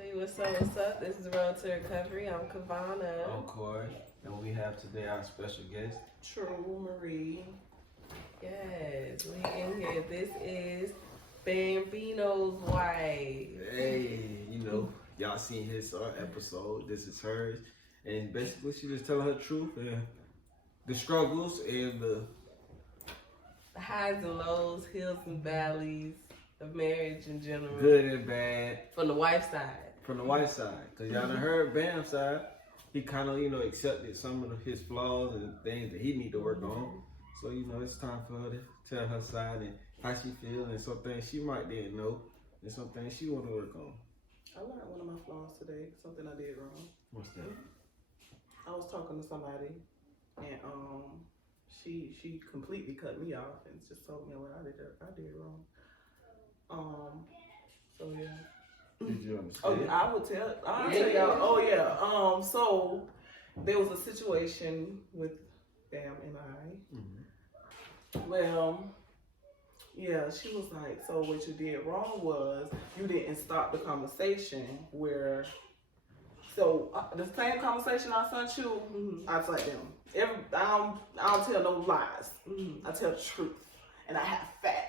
Hey, what's up? What's up? This is Road to Recovery. I'm Kavana. I'm Corey, and we have today our special guest, True Marie. Yes, we in here. This is Bambino's wife. hey, y'all seen his episode. This is hers, and basically she just telling her truth and the struggles and the Highs and lows, hills and valleys of marriage in general. good and bad From the wife's side. from the wife side. Cause y'all done heard Bam's side. He kind of accepted some of his flaws and things that he need to work on. So it's time for her to tell her side and how she feel and some things she might didn't know and some things she want to work on. I learned one of my flaws today. Something I did wrong. What's that? I was talking to somebody, and she completely cut me off and just told me what I did wrong. So yeah. Did you Oh, understand? I'll tell y'all. Oh yeah. So there was a situation with Bam and I. Mm-hmm. Well, yeah, she was like, so what you did wrong was you didn't stop the conversation where, the same conversation I sent you, I sent them. I don't tell no lies. I tell the truth. And I have facts.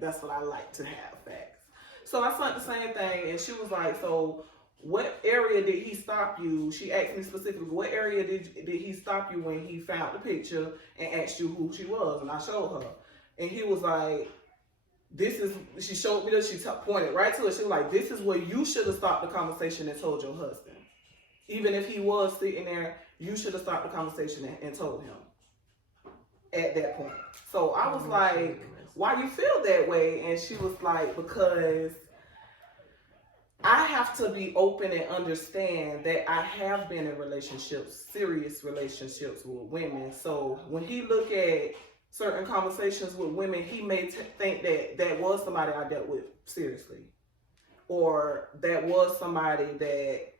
That's what I like to have, facts. So I sent the same thing, and she was like, so what area did he stop you? She asked me specifically, what area did he stop you when he found the picture and asked you who she was? And I showed her. And he was like, she showed me that, she pointed right to it. She was like, this is where you should have stopped the conversation and told your husband. Even if he was sitting there, you should have stopped the conversation and told him at that point. So I was like, why you feel that way? And she was like, because I have to be open and understand that I have been in relationships, serious relationships with women. So when he look at certain conversations with women, he may think that that was somebody I dealt with seriously, or that was somebody that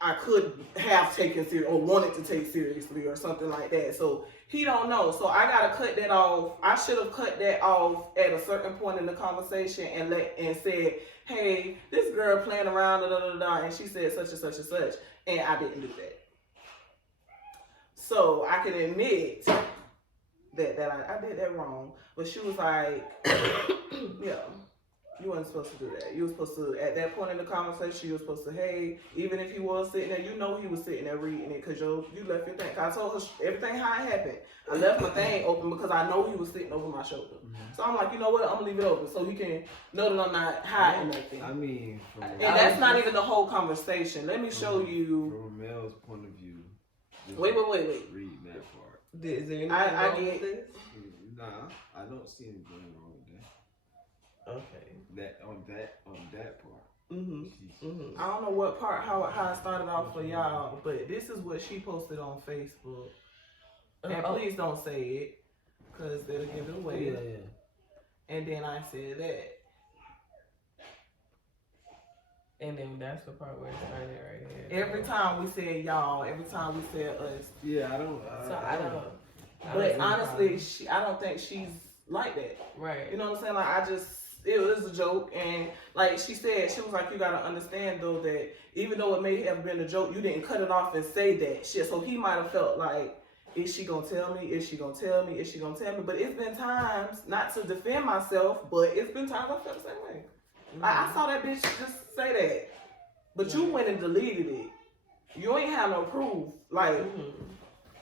I could have taken seriously or wanted to take seriously or something like that. So he don't know. So I gotta cut that off. I should have cut that off at a certain point in the conversation and said, hey, this girl playing around, and she said such and such and such, and I didn't do that. So I can admit that I did that wrong. But she was like, yeah. You weren't supposed to do that. You were supposed to, at that point in the conversation, you were supposed to, hey, even if he was sitting there, he was sitting there reading it because you left your thing. I told her everything how it happened. I left my thing open because I know he was sitting over my shoulder. Mm-hmm. So I'm like, you know what? I'm going to leave it open so he can know that I'm not hiding nothing. I mean, and that's not even the whole conversation. Let me show you. From a male's point of view. Wait. Read that part. Is there anything wrong with this? Nah, I don't see anything wrong with that. Okay. On that part. I don't know what part, how it started off for y'all, but this is what she posted on Facebook. And please don't say it, because they'll give it away. Yeah. And then I said that. And then that's the part where it started right here. Every time we said y'all, every time we said us. Yeah, I don't. But honestly, I don't think she's like that. Right. You know what I'm saying? Like, it was a joke, and like she said, she was like, you gotta understand though that even though it may have been a joke, you didn't cut it off and say that shit. So he might have felt like, is she gonna tell me? Is she gonna tell me? Is she gonna tell me? But it's been times, not to defend myself, but it's been times I felt the same way. Mm-hmm. I saw that bitch just say that, but you went and deleted it. You ain't have no proof. Like,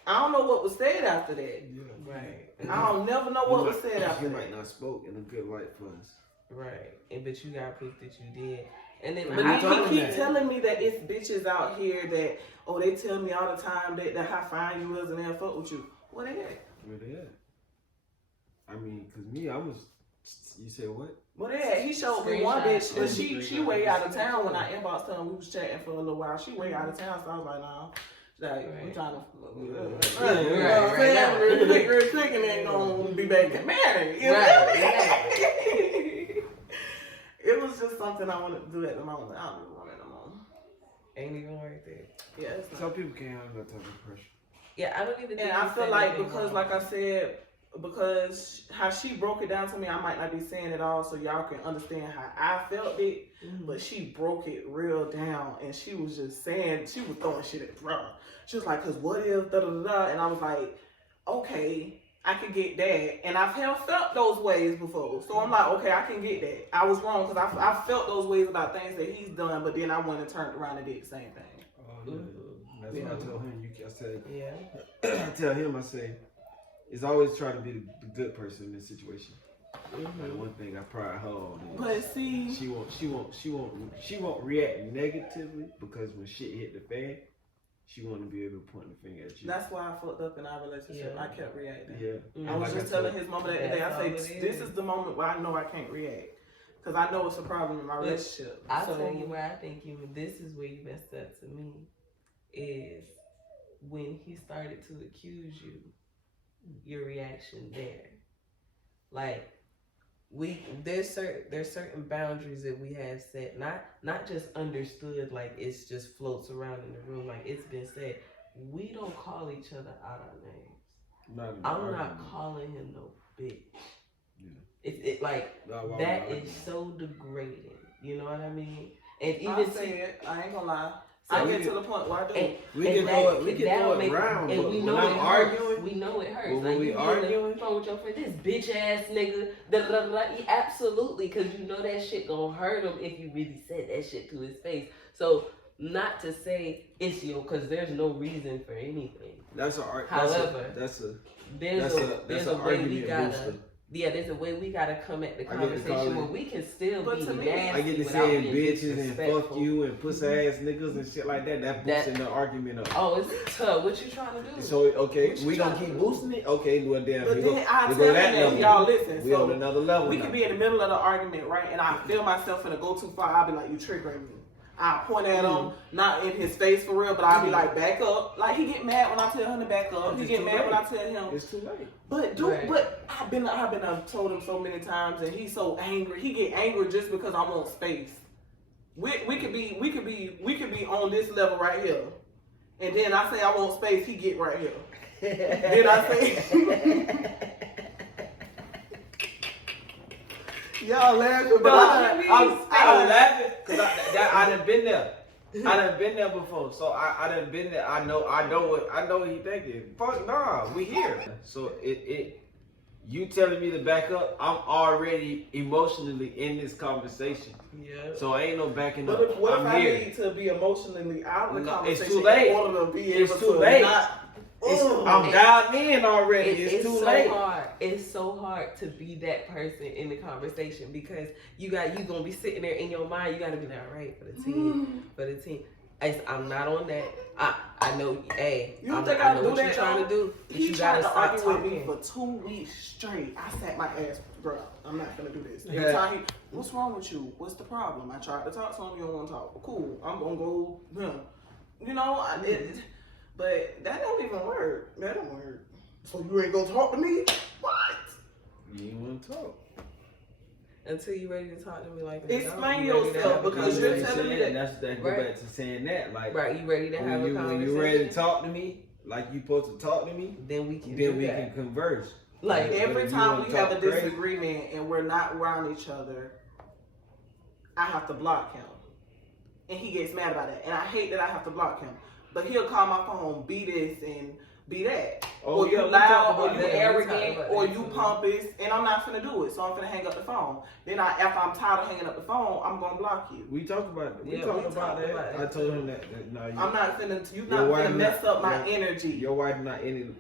I don't know what was said after that. Yeah. Right. I don't never know what was said after that. You might not spoke in a good light for us. Right. But you got proof that you did. And then, but he keep telling me that it's bitches out here that, they tell me all the time that how fine you is and they'll fuck with you. Where they at? Where they at? I mean, cause me, you said what? Where they at? He showed me one bitch, but she way out of town when I inboxed her and we was chatting for a little while. She way out of town, so I was like, nah. Like, we trying to real quick and then gonna be back and married. You know? It was just something I wanted to do at the moment. I don't even want it no more. Ain't even worth it. Yeah, some people can't handle that type of pressure. Yeah, I don't even think. And I feel like because, like I said, because how she broke it down to me, I might not be saying it all so y'all can understand how I felt it, but she broke it real down, and she was just saying, she was throwing shit at brother. She was like, cause what if da da da, and I was like, okay, I can get that, and I've felt those ways before, so I'm like, okay, I can get that. I was wrong because I felt those ways about things that he's done, but then I went and turned around and did the same thing. Oh, yeah. That's what I told him. I said, Yeah. I tell him, I say, it's always try to be the good person in this situation. Like one thing I pride her on is, but see, she won't react negatively, because when shit hit the fan, she want to be able to point the finger at you. that's why I fucked up in our relationship. Yeah. I kept reacting. Yeah. I was Like just telling his mama that today. I That's say, all it this is. is the moment where I know I can't react. Because I know it's a problem in my relationship. I'll tell you where I think this is where you messed up to me, is when he started to accuse you, your reaction there. Like, there's certain boundaries that we have set, not just understood, like it's just floats around in the room, like it's been said. We don't call each other out our names. I'm not calling him no bitch. Yeah. It like that is so degrading. You know what I mean? And even I say it, I ain't gonna lie. So I get to the point where I do. We can throw it around, and but we know when it I'm hurts. arguing, We know it hurts. when like we you arguing, on the phone with your friend, this bitch ass nigga, da da da. Absolutely, because you know that shit gonna hurt him if you really said that shit to his face. So not to say it's you, because there's no reason for anything. That's there's a way we gotta. booster. Yeah, there's a way we gotta come at the conversation where we can still be nasty. I get to saying bitches and fuck you and pussy ass niggas and shit like that. That boosting the argument up. Oh, it's tough. What you trying to do? So okay, we gonna keep boosting it. Okay, well damn. But then I tell that y'all listen. We on another level. We could be in the middle of the argument, right? And I feel myself finna go too far. I'll be like, you triggering me. I'll point at him, not in his face for real, but I'll be like, back up. Like, he get mad when I tell him to back up. He get mad when I tell him. It's too late. But I've told him so many times, and he's so angry. He get angry just because I want space. We could be on this level right here, and then I say I want space. He get right here. Then I say. Y'all laughing, but I'm laughing because I done been there. I done been there before, so I done been there. I know what he thinking. Fuck nah, we here. So you telling me to back up? I'm already emotionally in this conversation. Yeah. So ain't no backing up. But what if I here. need to be emotionally out of the conversation? It's too late. In order to be able it's too to late. I'm dialed in already. It's too late. It's so hard to be that person in the conversation because you gonna be sitting there in your mind. You gotta be like, all right, for the team. I'm not on that. I know. Hey, I know what you're trying to do. But He you gotta stop argue talking with me for 2 weeks straight. I sat my ass, bro. I'm not gonna do this. Every time what's wrong with you? What's the problem? I tried to talk to him. You don't want to talk. Well, cool. I'm gonna go. You know, I did. But that don't even work. That don't work. So you ain't gonna talk to me? What? You ain't wanna talk. Until you ready to talk to me like that. Explain yourself because you're telling me that. That's go back to saying that. Like, right, you ready to have a conversation? When you ready to talk to me, like you supposed to talk to me, then we can converse. Like every time we have a disagreement and we're not around each other, I have to block him. And he gets mad about it. And I hate that I have to block him. But he'll call my phone, be this and be that. Or you loud, or you arrogant, or you pompous, and I'm not finna do it. So I'm finna hang up the phone. Then after I'm tired of hanging up the phone, I'm gonna block you. We talked about it. We talked about that. I told him that no, I'm not finna. You're not finna mess up my energy. Your wife not any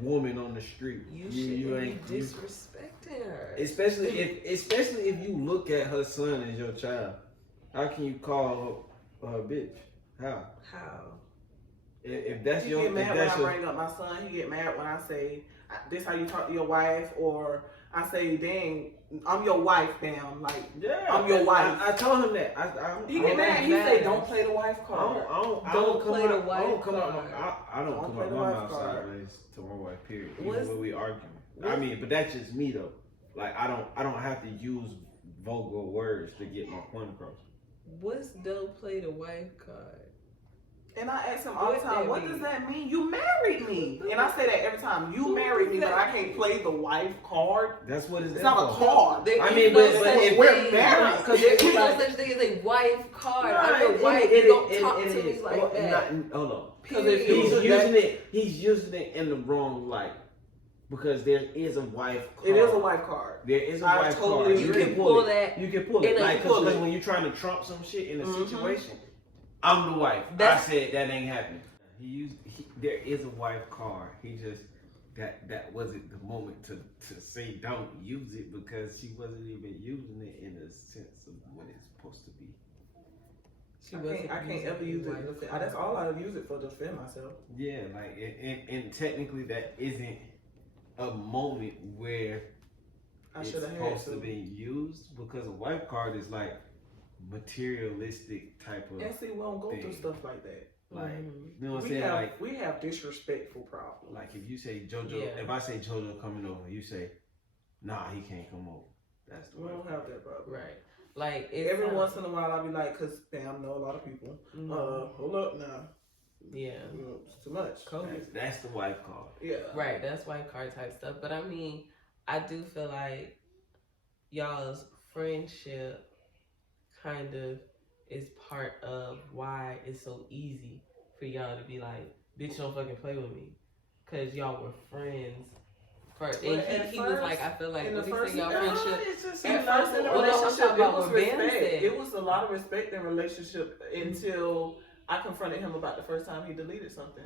woman on the street. You ain't disrespecting her. Especially if you look at her son as your child. How can you call her a bitch? How? If that's he get mad when I bring up my son. He get mad when I say, "This how you talk to your wife," or I say, "Dang, I'm your wife, damn." Like, I'm your wife. I told him that. He get mad. He say, "Don't play the wife card." I don't play the wife card. I don't come out my mouth sideways to my wife. Period. Even when we argue. I mean, but that's just me though. Like, I don't have to use vulgar words to get my point across. What's don't play the wife card? And I ask him all the time, what does that mean? You married me. And I say that every time. You married me, but I can't play the wife card. That's what it's not a card. I mean, but if we're married. Because there's no such thing as a wife card. I'm your wife. You don't talk to me like that. Hold on. Because he's using it in the wrong light. Because there is a wife card. It is a wife card. There is a wife card. You can pull that. You can pull it. Like, because when you're trying to trump some shit in a situation, I'm the wife. I said that ain't happening. There is a wife card. He just that wasn't the moment to say don't use it because she wasn't even using it in a sense of what it's supposed to be. I can't ever use it. That's all I use it for to defend myself. Yeah, like and technically that isn't a moment where it's supposed to be used because a wife card is like materialistic type of. And see, we don't go through stuff like that. Like, you know what I'm saying? Like, we have disrespectful problems. Like if you say JoJo, if I say JoJo coming over, you say, nah, he can't come over. That's the we don't have that problem. Right. Like every once in a while, I'll be like, cause Pam know a lot of people. Hold up now. Yeah. It's too much. That's the wife card. Yeah. Right. That's wife card type stuff. But I mean, I do feel like y'all's friendship kind of is part of why it's so easy for y'all to be like, bitch, don't fucking play with me. Because y'all were friends first. And he was like, I feel like, what do you think y'all friendship? At first in the relationship, it was respect. It was a lot of respect in relationship until I confronted him about the first time he deleted something.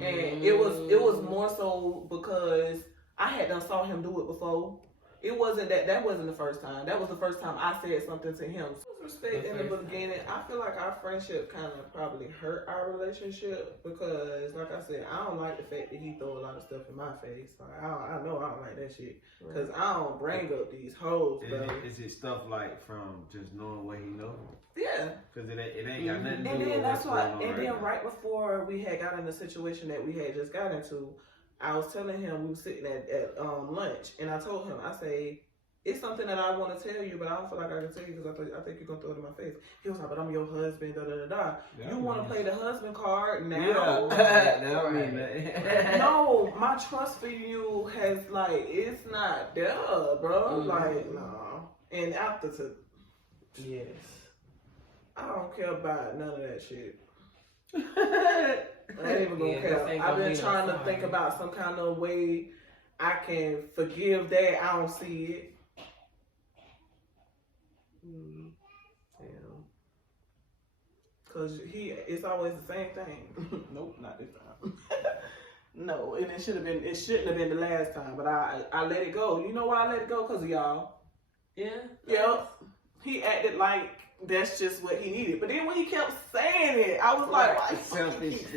And it was more so because I had done saw him do it before. It wasn't that wasn't the first time. That was the first time I said something to him. Respect in the beginning. I feel like our friendship kind of probably hurt our relationship because, like I said, I don't like the fact that he throw a lot of stuff in my face. Like, I know I don't like that shit because I don't bring up these hoes, bro. Is it stuff like from just knowing what he knows? Yeah. Because it ain't got nothing to do and with then that's what's why. going on And right then now. right before we had got in the situation that we had just got into, I was telling him we were sitting at lunch, and I told him, I say, it's something that I want to tell you, but I don't feel like I can tell you because I think you're gonna throw it in my face. He was like, but I'm your husband, da da da da. Yeah, you want to play the husband card now? Yeah. No, my trust for you has it's not there, bro. Like no. And after yes, I don't care about none of that shit. I ain't even gonna care. I've been trying to think about some kind of way I can forgive that. I don't see it. Cause it's always the same thing. Nope, not this time. No, and it shouldn't have been the last time, but I let it go. You know why I let it go? Cause of y'all. Yeah. Yep. He acted like that's just what he needed. But then when he kept saying it, I was like, why selfishness.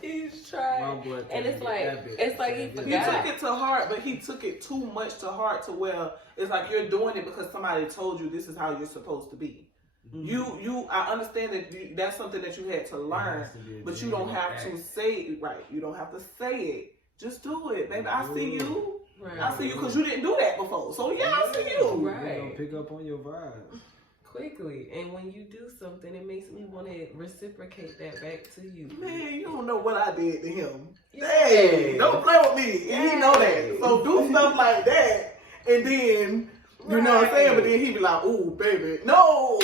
He's trying. And it's like he forgot. He took it to heart, but he took it too much to heart to where it's like you're doing it because somebody told you this is how you're supposed to be. Mm-hmm. I understand that that's something that you had to learn, but you don't have to say it right. You don't have to say it. Just do it, baby. I see you. Right. I see you because you didn't do that before. So yeah, I see you. Right. You're gonna pick up on your vibes quickly, and when you do something, it makes me want to reciprocate that back to you. Man, you don't know what I did to him. Hey, don't play with me, and he know that. So do stuff like that, and then you know what I'm saying. But then he be like, "Ooh, baby, no."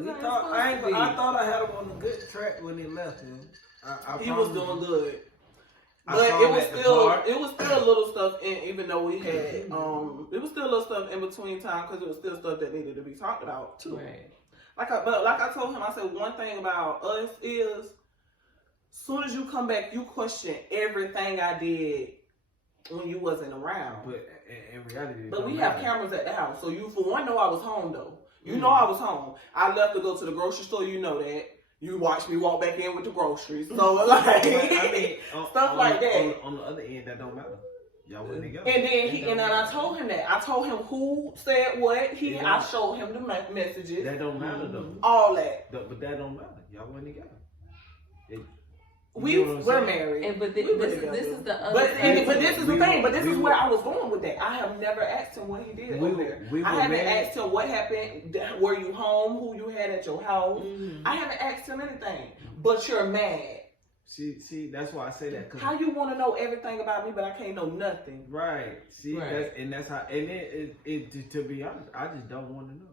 I thought I had him on a good track when he left him. He was doing good. But it was still a little stuff in, even though we had, it was still a little stuff in between time because it was still stuff that needed to be talked about too. Right. Like I told him, I said, one thing about us is, soon as you come back, you question everything I did when you wasn't around. But in reality, we have cameras at the house, so you for one know I was home though. You know I was home. I left to go to the grocery store. You know that. You watched me walk back in with the groceries. So, like, stuff like that. On the other end, that don't matter. Y'all wouldn't together. And then I told him that. I told him who said what. I showed him the messages. That don't matter, though. All that. But that don't matter. Y'all wasn't together. We're married. And but this is the other. But this is the thing. But this is where I was going with that. I have never asked him what he did over there. I haven't asked him what happened. Were you home? Who you had at your house? Mm-hmm. I haven't asked him anything. But you're mad. See, that's why I say that. How you want to know everything about me, but I can't know nothing? Right. See, that's how. And it to be honest, I just don't want to know.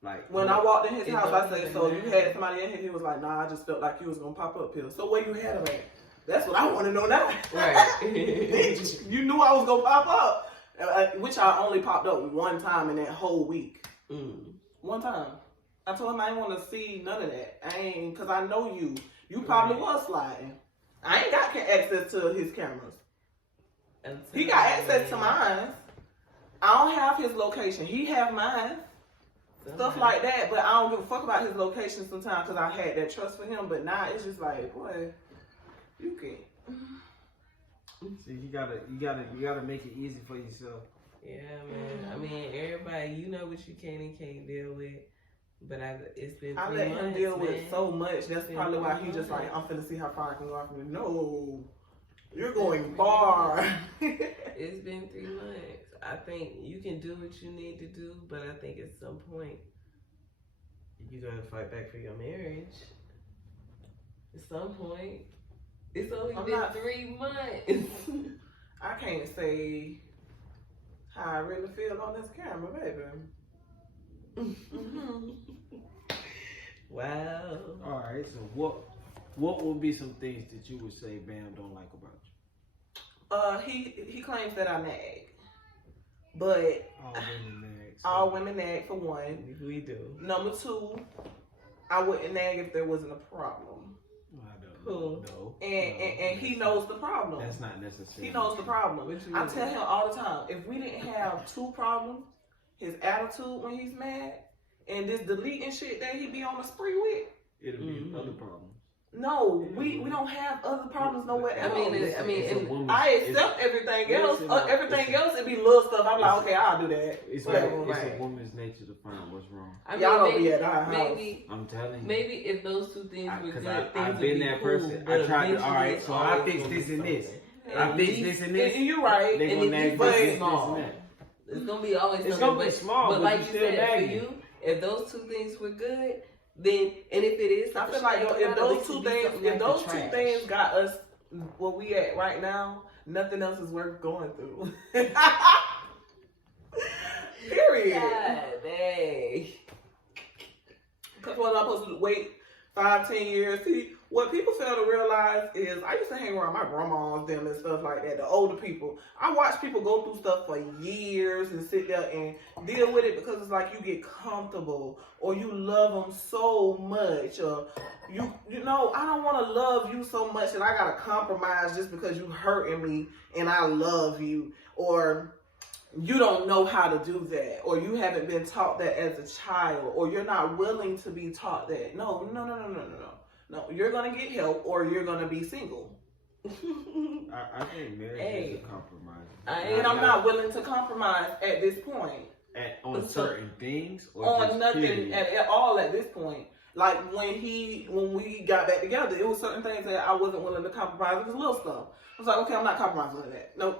Like when I walked in his house, I said, "So you had somebody in here?" He was like, "Nah, I just felt like you was gonna pop up here." So where you had him at? That's what I want to know now. Right. You knew I was gonna pop up, which I only popped up one time in that whole week. One time. I told him I didn't want to see none of that. Cause I know you. You probably was sliding. I ain't got access to his cameras. He got access to mine. I don't have his location. He have mine. Stuff like that, but I don't give a fuck about his location sometimes because I had that trust for him. But now it's just like, boy, you can't. See, you gotta make it easy for yourself. Yeah, man. I mean, everybody, you know what you can and can't deal with. But it's been 3 months, I let him deal with so much. That's probably why he just like, I'm finna see how far I can go after me. No, you're going far. It's been 3 months. I think you can do what you need to do, but I think at some point you gotta fight back for your marriage. At some point, it's only been 3 months. I can't say how I really feel on this camera, baby. Wow. All right. So what would be some things that you would say Bam don't like about you? He claims that I nag. But all women nag for one. We do. Number two, I wouldn't nag if there wasn't a problem. Cool. No. And he knows the problem. That's not necessary. He knows the problem. I tell him all the time, if we didn't have two problems, his attitude when he's mad, and this deleting shit that he be on the spree with, it'll be other problems. No, we don't have other problems nowhere else. I accept everything else. Everything else, it be little stuff. I'm like, okay, I'll do that. It's a woman's nature to find what's wrong. Y'all don't be at our house. I'm telling you. Maybe if those two things were good, things I've been that person. I tried to. All right, so I fixed this and this. I fixed this and this. And you're right. They're gonna nag this and that. It's gonna be always. It's gonna be small, but like you said, for you, if those two things were good. Then, and if it is, I feel like if those two things got us where we at right now, nothing else is worth going through. Period. God dang. Because what I'm supposed to wait 5-10 years. See, what people fail to realize is I used to hang around my grandmas, them and stuff like that, the older people. I watch people go through stuff for years and sit there and deal with it because it's like you get comfortable or you love them so much or you know, I don't want to love you so much that I got to compromise just because you hurting me and I love you, or you don't know how to do that, or you haven't been taught that as a child, or you're not willing to be taught that. No, you're going to get help or you're going to be single. I think marriage is a compromise. And I'm not willing to compromise at this point. On certain things? Or on nothing at all at this point. Like when we got back together, it was certain things that I wasn't willing to compromise. It was little stuff. I was like, okay, I'm not compromising on that. No.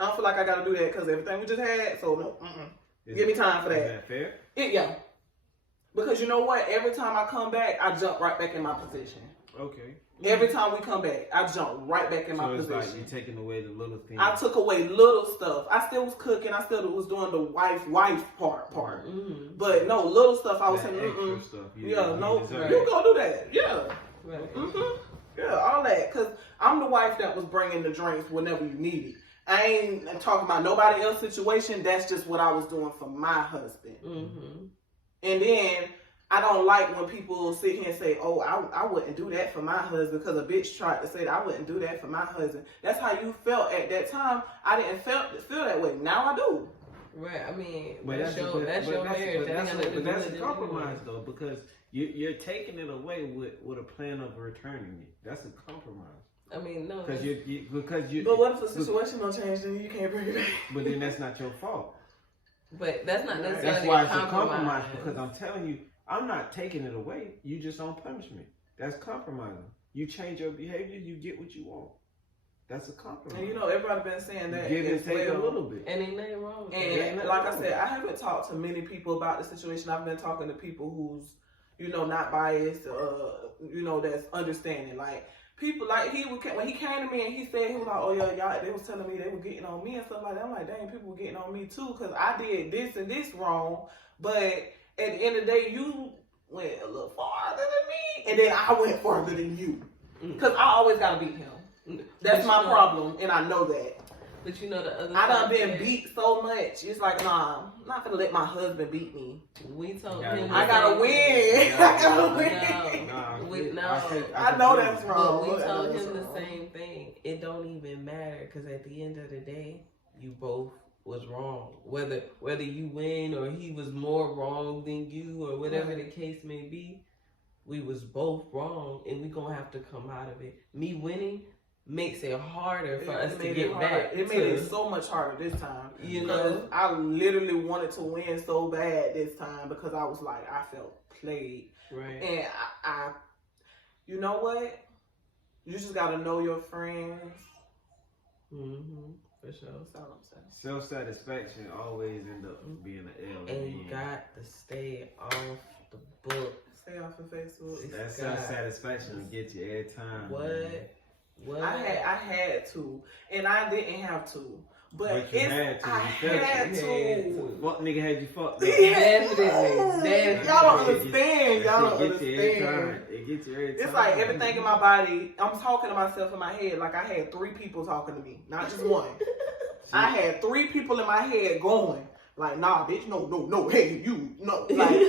I don't feel like I got to do that because everything we just had, so no. Give me time for that. Is that fair? Yeah. Because you know what? Every time I come back, I jump right back in my position. Okay. Every time we come back, I jump right back in my position. So it's like you're taking away the little things. I took away little stuff. I still was cooking. I still was doing the wife part. Mm-hmm. But no, little stuff I was saying, extra stuff. You go do that. Yeah. Right. Mm-hmm. Yeah, all that. Because I'm the wife that was bringing the drinks whenever you needed. I ain't talking about nobody else's situation. That's just what I was doing for my husband. Mm-hmm. And then I don't like when people sit here and say, oh, I wouldn't do that for my husband because a bitch tried to say that I wouldn't do that for my husband. That's how you felt at that time. I didn't feel that way. Now I do. Right. I mean, that's your marriage. But that's a compromise, though, because you're taking it away with a plan of returning it. That's a compromise. I mean, no. But what if the situation don't change, then you can't bring it back? But then that's not your fault. But that's not necessarily That's why it's a compromise, because I'm telling you, I'm not taking it away. You just on punishment. That's compromising. you change your behavior, you get what you want. That's a compliment. And you know, everybody been saying that. Give and take a little bit. And ain't nothing wrong with And that. like I said, I haven't talked to many people about the situation. I've been talking to people who's, you know, not biased, you know, that's understanding. Like, people, like, when he came to me and he said, he was like, oh, yeah, y'all, they was telling me they were getting on me and stuff like that. I'm like, dang, people were getting on me too, because I did this and this wrong. But at the end of the day, you went a little farther than me, and then I went farther than you. Because I always got to beat him. That's my problem, and I know that. But you know the other I done been beat so much. It's like, nah, I'm not gonna let my husband beat me. We told him I gotta win. I gotta win. I know that's wrong. But we told him the same thing. It don't even matter, because at the end of the day, you both was wrong. Whether you win or he was more wrong than you or whatever the case may be, we was both wrong, and we gonna have to come out of it. Me winning makes it harder for us to get back. It made it so much harder this time. You know, I literally wanted to win so bad this time because I was like, I felt played. Right. And I you know what? You just gotta know your friends. Mm-hmm. For sure. That's all I'm saying. Self-satisfaction always end up being an L. And you got to stay off the book. Stay off of Facebook. That self-satisfaction will get you every time. What? I had to, and I didn't have to. But you had to. I had to. Fuck nigga had you fucked up. Definitely. Y'all don't understand. Y'all don't understand. It gets you every time. It's like everything in my body. I'm talking to myself in my head like I had 3 people talking to me, not just one. I had 3 people in my head going like, nah, bitch, no, hey, you, no, like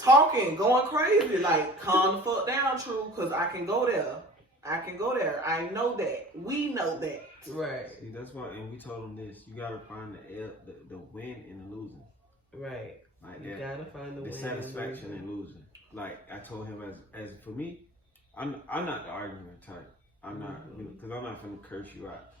talking, going crazy, like calm the fuck down, true, because I can go there. I know that. We know that. Right. See, that's why, and we told him this. You gotta find the win in the losing. Right. Like you that. gotta find the win. The satisfaction in losing. Like I told him, as for me, I'm not the argument type. I'm not, because I'm not gonna curse you out.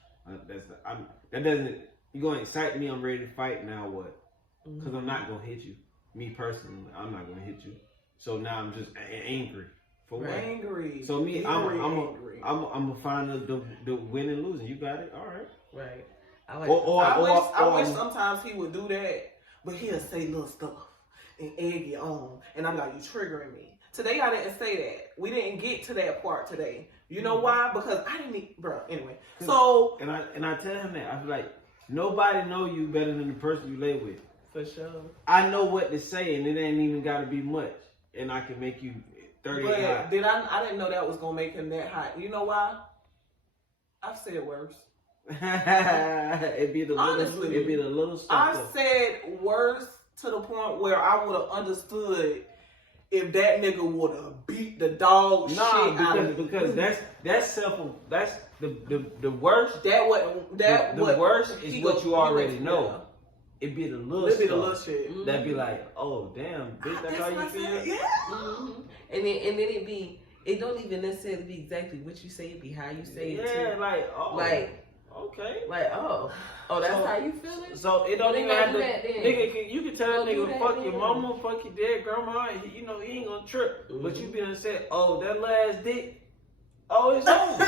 That doesn't. You gonna excite me? I'm ready to fight. Now what? Because I'm not gonna hit you. Me personally, I'm not gonna hit you. So now I'm just angry. For what? Angry. So me, Very I'm angry. I'm gonna find the win and losing. You got it. All right. Right. I wish sometimes he would do that, but he'll say little stuff and egg you on, and I'm like, you triggering me. Today I didn't say that. We didn't get to that part today. You know why? Because I didn't need, bro. Anyway, so and I tell him that I was like, nobody know you better than the person you lay with. For sure. I know what to say, and it ain't even got to be much, and I can make you 30 but high. I didn't know that was gonna make him that hot. You know why? I've said worse. It'd be the little stuff. I said worse to the point where I would have understood if that nigga would have beat the dog shit out of me. Because that's the worst. The worst is what you already know. It'd be the little stuff. The little shit. That'd be like, oh damn, bitch, that's how you feel. Yeah. And then it don't even necessarily be exactly what you say. It be how you say it too. Yeah, like oh, like okay, like oh, that's how you feel it. So it don't even have to. Nigga, you can tell that nigga fuck your mama, fuck your dad, grandma. You know he ain't gonna trip. But you be done said, oh that last dick. Oh, it's over.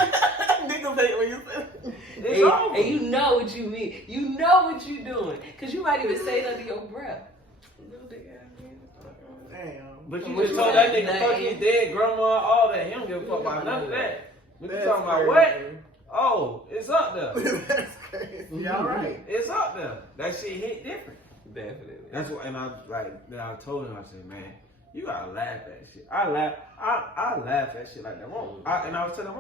Nigga, when you say it's over. And you know what you mean. You know what you doing. Because you might even say it under your breath. Damn. But you just told that nigga fuck his dead grandma, all that. He don't give a fuck about none of that. But you talking about what? Oh, it's up there. That's crazy. Y'all right. It's up there. That shit hit different. Definitely. That's what, and I told him, I said, man, you gotta laugh at that shit. I laugh at shit like that. And I was telling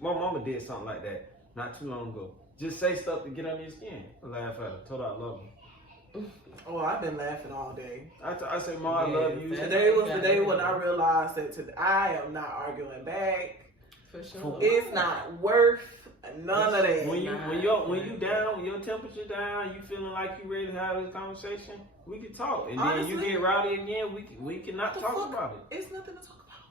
my mama did something like that not too long ago. Just say stuff to get under your skin. I laugh at her. Told her I love her. Oh, I've been laughing all day. I say, Ma, I love you. Today was the day when I realized that I am not arguing back. For sure. It's not worth none of that. When you down, when your temperature down, you feeling like you ready to have this conversation, we can talk. And honestly, then you get rowdy again, we cannot talk about it. It's nothing to talk about.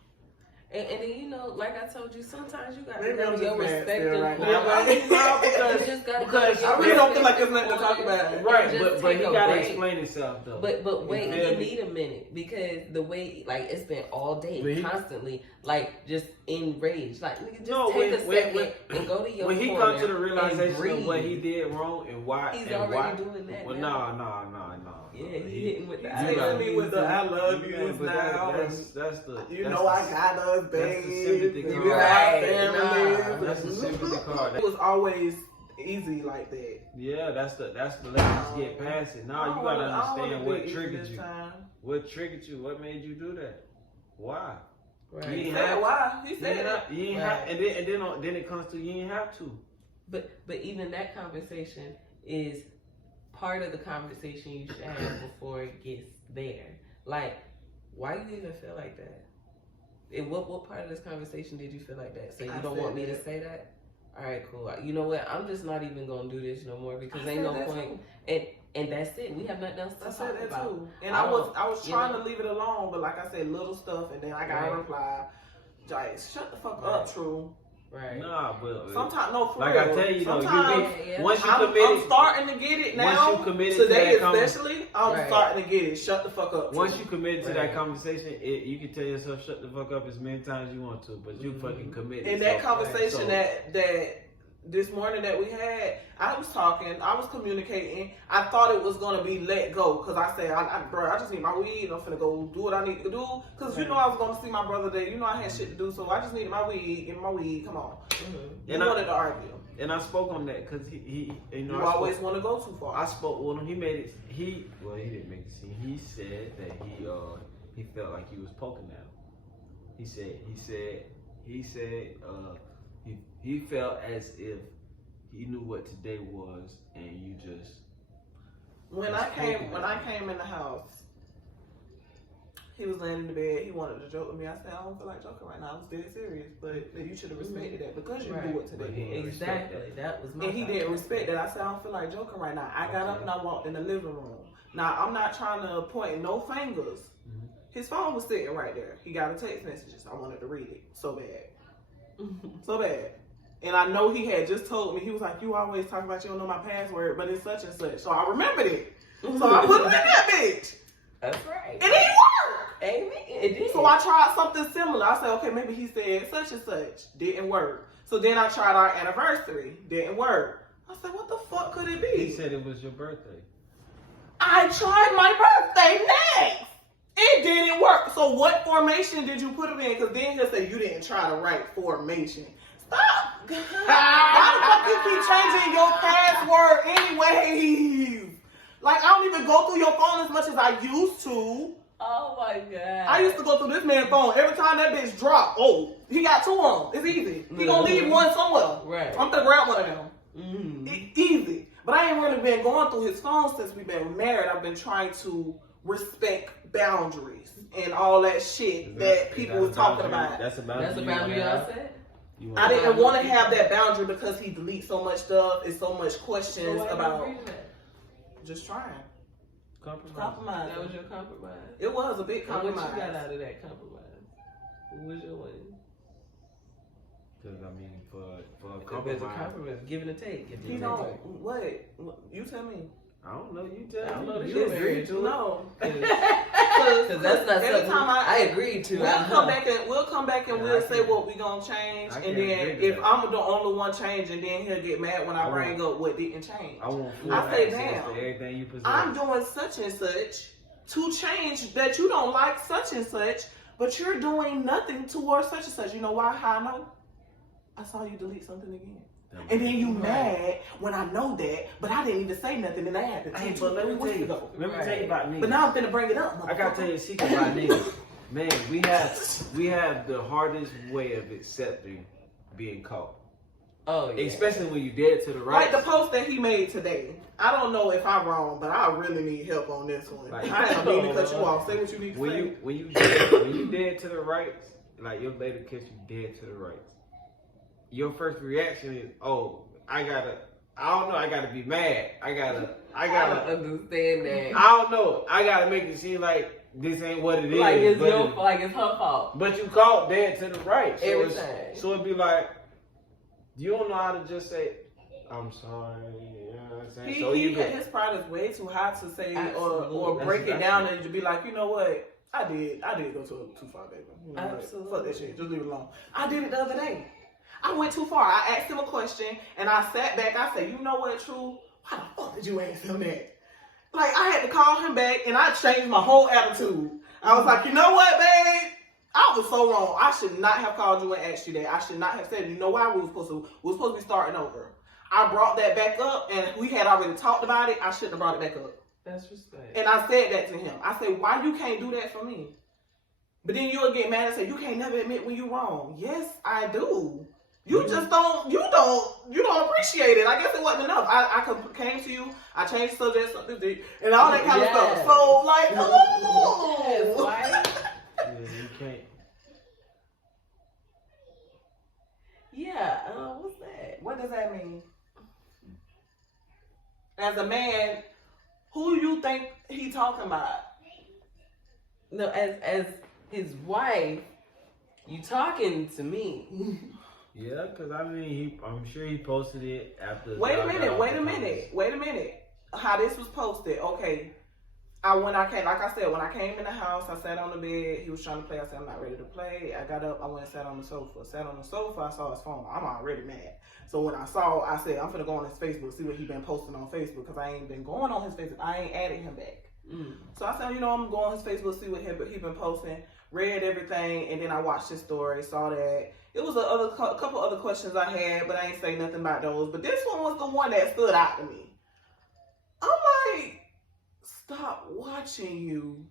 And then, you know, like I told you, sometimes you got to Maybe go I'm to your just mad respective still right point. now. No, You just gotta because go I to really your don't feel like there's respective nothing to talk point about. and right, just but take he a gotta break. explain himself though. But wait, feel you me? need a minute because the way, like, it's been all day, When he- constantly, like, just enraged. Like, nigga, just No, take when- a second and go to your when he corner comes to the and realization of what breathe. he did wrong and why, He's and already why, doing that well, now. no. Yeah, he hitting with the He texting me with the I love you Man, but now. that's the You that's know the, I got us, that's the babe. sympathy We card. been our Right, families. That's the sympathy card. It was always easy like that. Yeah, that's the let's get past it. Now you gotta understand what triggered you. Time. What triggered you? What made you do that? Why? Right. You He ain't said have why? He You said ain't, it. have, you ain't Right. have, and then it comes to you ain't have to. But even that conversation is part of the conversation you should have before it gets there. Like, why you even feel like that? And what part of this conversation did you feel like that? So you I don't said want me to that. say that? All right, cool. You know what? I'm just not even gonna do this no more because I ain't no said that point. too. And that's it. We have nothing else to I talk said that about. too. And I I was you trying know. to leave it alone, but like I said, little stuff, and then I got a Right. reply. Like, shut the fuck Right. up, True. Right. Nah, but Sometimes, no, for like real. I tell you, though, Sometimes once you I'm committed, starting to get it now. once you committed to Today, that especially, I'm Right. starting to get it. Shut the fuck up. once True. you committed to Right. that conversation, you can tell yourself shut the fuck up as many times you want to, but you fucking committed. In that So- conversation so- that this morning that we had, I was talking, I was communicating. I thought it was gonna be let go because I said, bro, I just need my weed. I'm finna go do what I need to do because you know I was gonna see my brother there. You know I had shit to do, so I just needed my weed. Give me my weed. Come on. Mm-hmm. And You wanted to argue. And I spoke on that because he you know, You I always spoke, want to go too far. I spoke with him. He made it. He didn't make it seem. He said that he felt like he was poking at him. He felt as if he knew what today was, and you just. When I came in the house, he was laying in the bed. He wanted to joke with me. I said, I don't feel like joking right now. I was dead serious, but you should have respected that because you Right. knew what today But he was. didn't respect Exactly. That was my And he thought. didn't respect that. I said, I don't feel like joking right now. I got up and I walked in the living room. Now, I'm not trying to point no fingers. Mhm. His phone was sitting right there. He got a text messages. I wanted to read it so bad. So bad. And I know he had just told me, he was like, you always talk about you don't know my password, but it's such and such. So I remembered it. So I put him in that bitch. That's right. It didn't work. Amen. It did. So I tried something similar. I said, okay, maybe he said such and such. Didn't work. So then I tried our anniversary. Didn't work. I said, what the fuck could it be? He said it was your birthday. I tried my birthday next. It didn't work. So what formation did you put him in? Because then he'll say you didn't try the right formation. Stop. Why the fuck you keep changing your password anyways? Like, I don't even go through your phone as much as I used to. Oh my god. I used to go through this man's phone. Every time that bitch dropped, oh, he got two on them. It's easy. He gonna leave one somewhere. Right. I'm gonna grab one of them. Mm-hmm. Easy. But I ain't really been going through his phone since we've been married. I've been trying to respect boundaries and all that shit that people was talking about. That's a boundary. That's about y'all said. I didn't want to have that boundary because he deletes so much stuff and so much So questions why you about agree to that? just trying. Compromise. That was your compromise. It was a big And what compromise. you got out of that compromise? What was your win? Because I mean, for a If there's a compromise, compromise, give and a take. If He you don't. take What? You tell me. I don't know. You I tell don't me. know that You you agree married. to it. No. Because that's not Every something time I agreed to. We'll come back and Yeah, we'll I say can't- what we gonna change, I and can't then agree to if that. I'm the only one changing, then he'll get mad when I I bring up what didn't change. I want full I say, access damn. to everything you possess. I'm doing such and such to change that you don't like such and such, but you're doing nothing towards such and such. You know why? How I know? I saw you delete something again. And then you mad when I know that, but I didn't even say nothing, and that happened Hey, 2 but let 3 me tell weeks you. ago. Let me tell you about niggas. But now I'm finna bring it up. I gotta tell you a secret about niggas. Man, we have the hardest way of accepting being caught. Oh, yeah. Especially when you dead to the right. Like the post that he made today. I don't know if I'm wrong, but I really need help on this one. Like- I ain't mean to cut you off. Say what you need to when say. you dead to the right, like your lady catch you dead to the right. Your first reaction is, oh, I don't know, I gotta be mad. I gotta I don't understand that. I don't know. I gotta make it seem like this ain't what it is. Like it's it's her fault. But you caught dead to the right. So Every time. So it'd be like, you don't know how to just say, I'm sorry. You know what I'm saying? His pride is way too high to say or That's break it exactly. down and to be like, you know what? I did go too far, baby. You know Absolutely. what? Fuck that shit. Just leave it alone. I did it the other day. I went too far. I asked him a question and I sat back. I said, you know what, True? Why the fuck did you ask him that? Like, I had to call him back and I changed my whole attitude. I was like, you know what, babe? I was so wrong. I should not have called you and asked you that. I should not have said, you know why we were supposed to be starting over. I brought that back up and we had already talked about it. I shouldn't have brought it back up. That's respect. And I said that to him. I said, why you can't do that for me? But then you'll get mad and say, you can't never admit when you're wrong. Yes, I do. You just don't appreciate it. I guess it wasn't enough. I came to you, I changed the subject, and all that kind of stuff. So, like, Yes, right? Yeah, you can't. Yeah, what's that? What does that mean? As a man, who you think he talking about? No, as his wife, you talking to me. Yeah, because I mean, I'm sure he posted it after. Wait a minute. How this was posted? Okay, when I came in the house, I sat on the bed. He was trying to play. I said, I'm not ready to play. I got up. I went and sat on the sofa. I saw his phone. I'm already mad. So when I said, I'm finna go on his Facebook, see what he been posting on Facebook, because I ain't been going on his Facebook. I ain't added him back. So I said, I'm gonna go on his Facebook, see what he been posting. Read everything, and then I watched his story. Saw that. It was a couple other questions I had, but I ain't say nothing about those. But this one was the one that stood out to me. I'm like, stop watching you.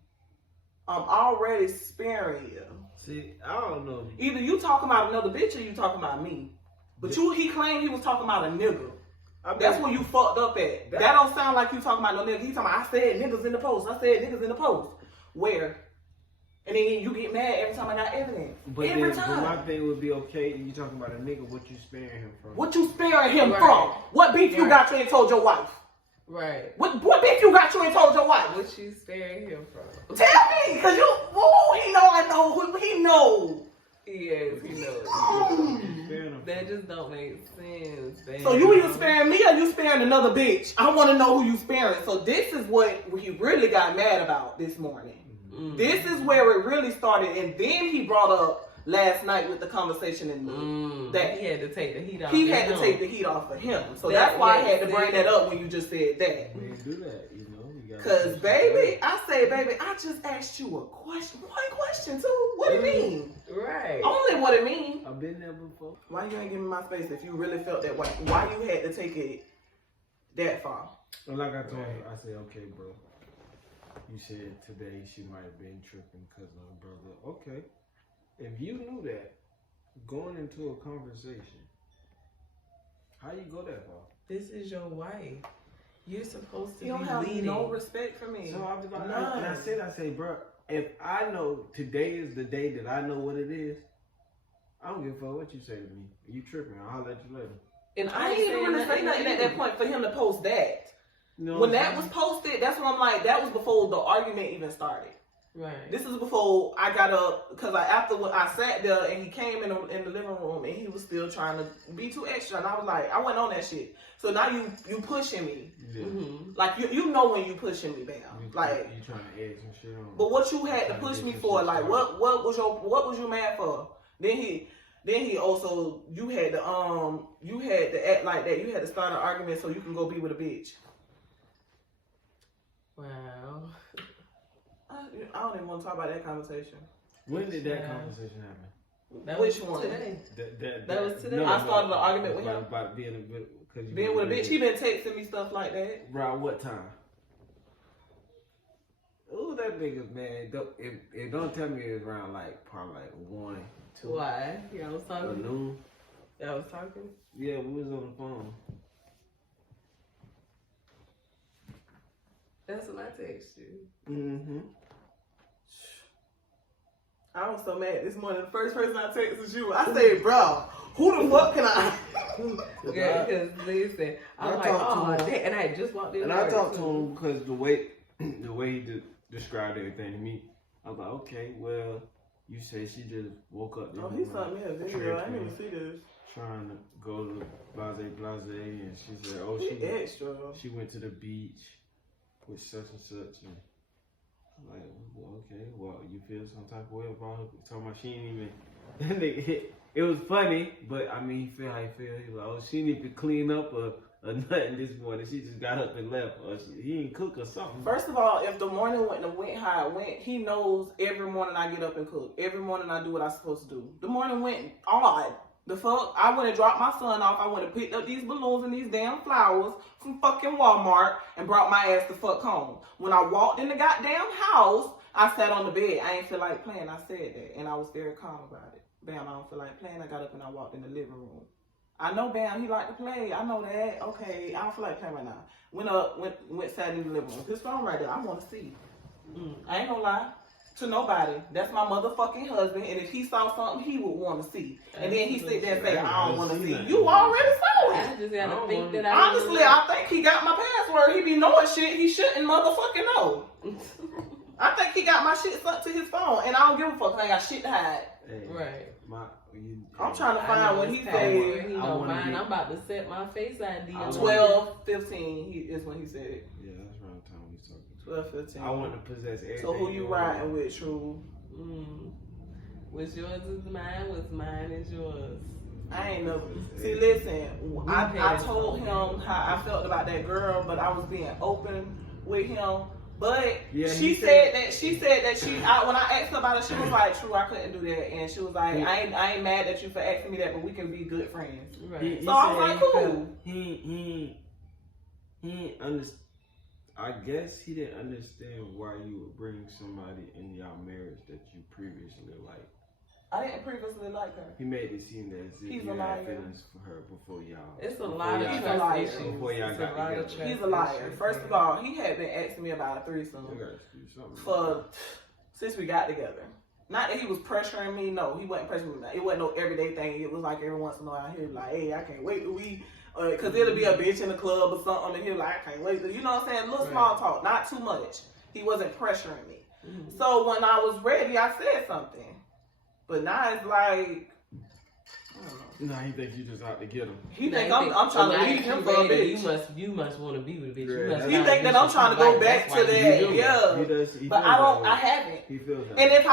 I'm already sparing you. See, I don't know. Either you talking about another bitch or you talking about me. But he claimed he was talking about a nigga. That's where you fucked up at. That don't sound like you talking about no nigga. He talking about, I said niggas in the post. Where? And then you get mad every time I got evidence. But my thing would be, okay, you talking about a nigga, what you sparing him from? What you sparing him from? What beef you got you ain't told your wife? Right. What beef you got you ain't told your wife? What you sparing him from? Tell me, because he know I know, he know. Yes, he knows. That just don't make sense, baby. So you either sparing me or you sparing another bitch? I want to know who you sparing. So this is what he really got mad about this morning. Mm-hmm. This is where it really started, and then he brought up last night with the conversation in that he had to take the heat off. He had to take the heat off of him. So that's why I had to bring that up when you just said that. We didn't do that, you know. Cause baby, I just asked you a question. One question too. What do you mean? Right. Only what it mean. I've been there before. Why you ain't give me my space if you really felt that way? Why you had to take it that far? Well, like I told her, I said, okay, bro. You said today she might have been tripping because of her brother. Okay. If you knew that going into a conversation, how you go that far? This is your wife. You're supposed to you be don't have leading. no respect for me. So I was like, I said, bro, if I know today is the day that I know what it is, I don't give a fuck what you say to me. You tripping? I'll let you later. And I ain't even really say nothing at that point for him to post that. You know when that was posted, that's when I'm like, that was before the argument even started. Right. This is before I got up, because after I sat there and he came in the living room and he was still trying to be too extra, and I was like, I went on that shit. So now you pushing me, like you know when you pushing me, bam, like you trying to edge some shit on. But what you had to push me for, like what was you mad for? Then he also you had to act like that. You had to start an argument so you can go be with a bitch. Wow. I don't even want to talk about that conversation. When did that conversation happen? Which one? Today. That was today. I started an argument with him about being with a bitch. He been texting me stuff like that. Around what time? Ooh, that nigga, man. It don't tell me it was around probably 1, 2. Why? Yeah, I was talking. Noon. I was talking. Yeah, we was on the phone. That's when I text you. Mm-hmm. I was so mad this morning. The first person I texted was you. I said, bro, who the fuck can I? Yeah, because listen, I'm like, oh, and I just walked in. And I talked to him because the way he described everything to me, I was like, okay, well, you say she just woke up. Oh, he sent me a video. I didn't even see this. Trying to go to blase, and she said, oh, she went to the beach with such and such, and I'm like, well, okay, well, you feel some type of way about her? Talking about she ain't even. It was funny, but I mean, he feel how he feel. He like, oh, she need to clean up or nothing this morning. She just got up and left, or he ain't cook or something. First of all, if the morning went how it went, he knows every morning I get up and cook. Every morning I do what I'm supposed to do. The morning went odd. The fuck? I went and dropped my son off. I went and picked up these balloons and these damn flowers from fucking Walmart and brought my ass the fuck home. When I walked in the goddamn house, I sat on the bed. I ain't feel like playing. I said that. And I was very calm about it. Bam, I don't feel like playing. I got up and I walked in the living room. I know Bam, he like to play. I know that. Okay, I don't feel like playing right now. Went sat in the living room. His phone right there. I want to see. I ain't gonna lie. To nobody. That's my motherfucking husband, and if he saw something, he would want to see. And then he sit there and say, I don't want to see. You already saw it. I just gotta think that honestly, I think he got my password. He be knowing shit he shouldn't motherfucking know. I think he got my shit sent to his phone, and I don't give a fuck. I ain't got shit to hide. Hey, right. I'm trying to find what he said. He don't mind. I'm about to set my face ID. 12:15 is when he said it. Yeah, that's around the time he's talking. 12:15. I want to possess everything. So who you riding with, True? What's yours is mine. What's mine is yours. I ain't know. See, listen. I told him how I felt about that girl, but I was being open with him. But yeah, she said that when I asked her about it, she was like, "True, I couldn't do that," and she was like, "I ain't mad at you for asking me that, but we can be good friends." Right. So I was like, "Cool." He understand. I guess he didn't understand why you would bring somebody in y'all marriage that you previously liked. I didn't previously like her. He made it seem that as if you had feelings for her before y'all. It's a lot of trust issues. Before y'all got together. He's a liar. First of all, he had been asking me about a threesome since we got together. Not that he was pressuring me. No, he wasn't pressuring me. It wasn't no everyday thing. It was like every once in a while he'd be like, "Hey, I can't wait till we," because it'll be a bitch in the club or something, and he'll like, "I can't wait till," you know what I'm saying? Little small talk, not too much. He wasn't pressuring me. So when I was ready, I said something. But now it's like, I don't know. No, he thinks you just out to get him. He think I'm trying to leave him for a bitch. You must want to be with a bitch. Yeah, he think that I'm trying to go back to that. Yeah. But I haven't. He feels that. And if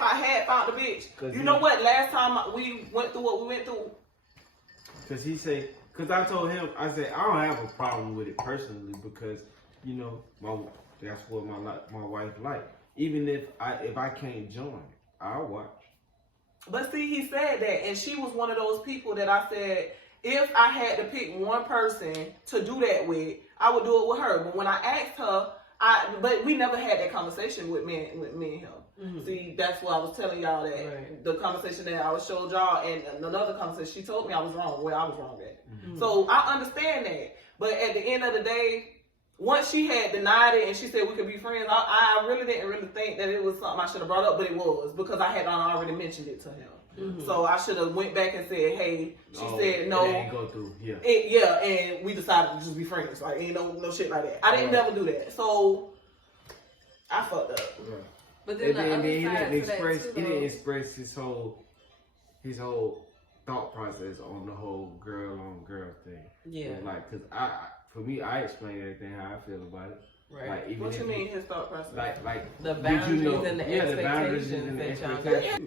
I had found a bitch, you know what? Last time we went through what we went through. Because I told him, I said, I don't have a problem with it personally because, you know, that's what my wife like. Even if I can't join, I'll watch. But see, he said that, and she was one of those people that I said, if I had to pick one person to do that with, I would do it with her. But when I asked her, but we never had that conversation with me and him. See, that's what I was telling y'all that the conversation that I showed y'all, and another conversation, she told me I was wrong where I was wrong at. So I understand that, but at the end of the day, once she had denied it and she said we could be friends, I really didn't think that it was something I should have brought up, but it was because I had already mentioned it to him. So I should have went back and said, "Hey," she said no. It didn't go through. And we decided to just be friends. Like ain't no shit like that. I didn't never do that. So I fucked up. Right. But then he didn't express his whole thought process on the whole girl on girl thing. Yeah. Like, cause for me, I explain everything how I feel about it. Right. Like, even what you mean his thought process? Like the boundaries and the expectations that y'all got.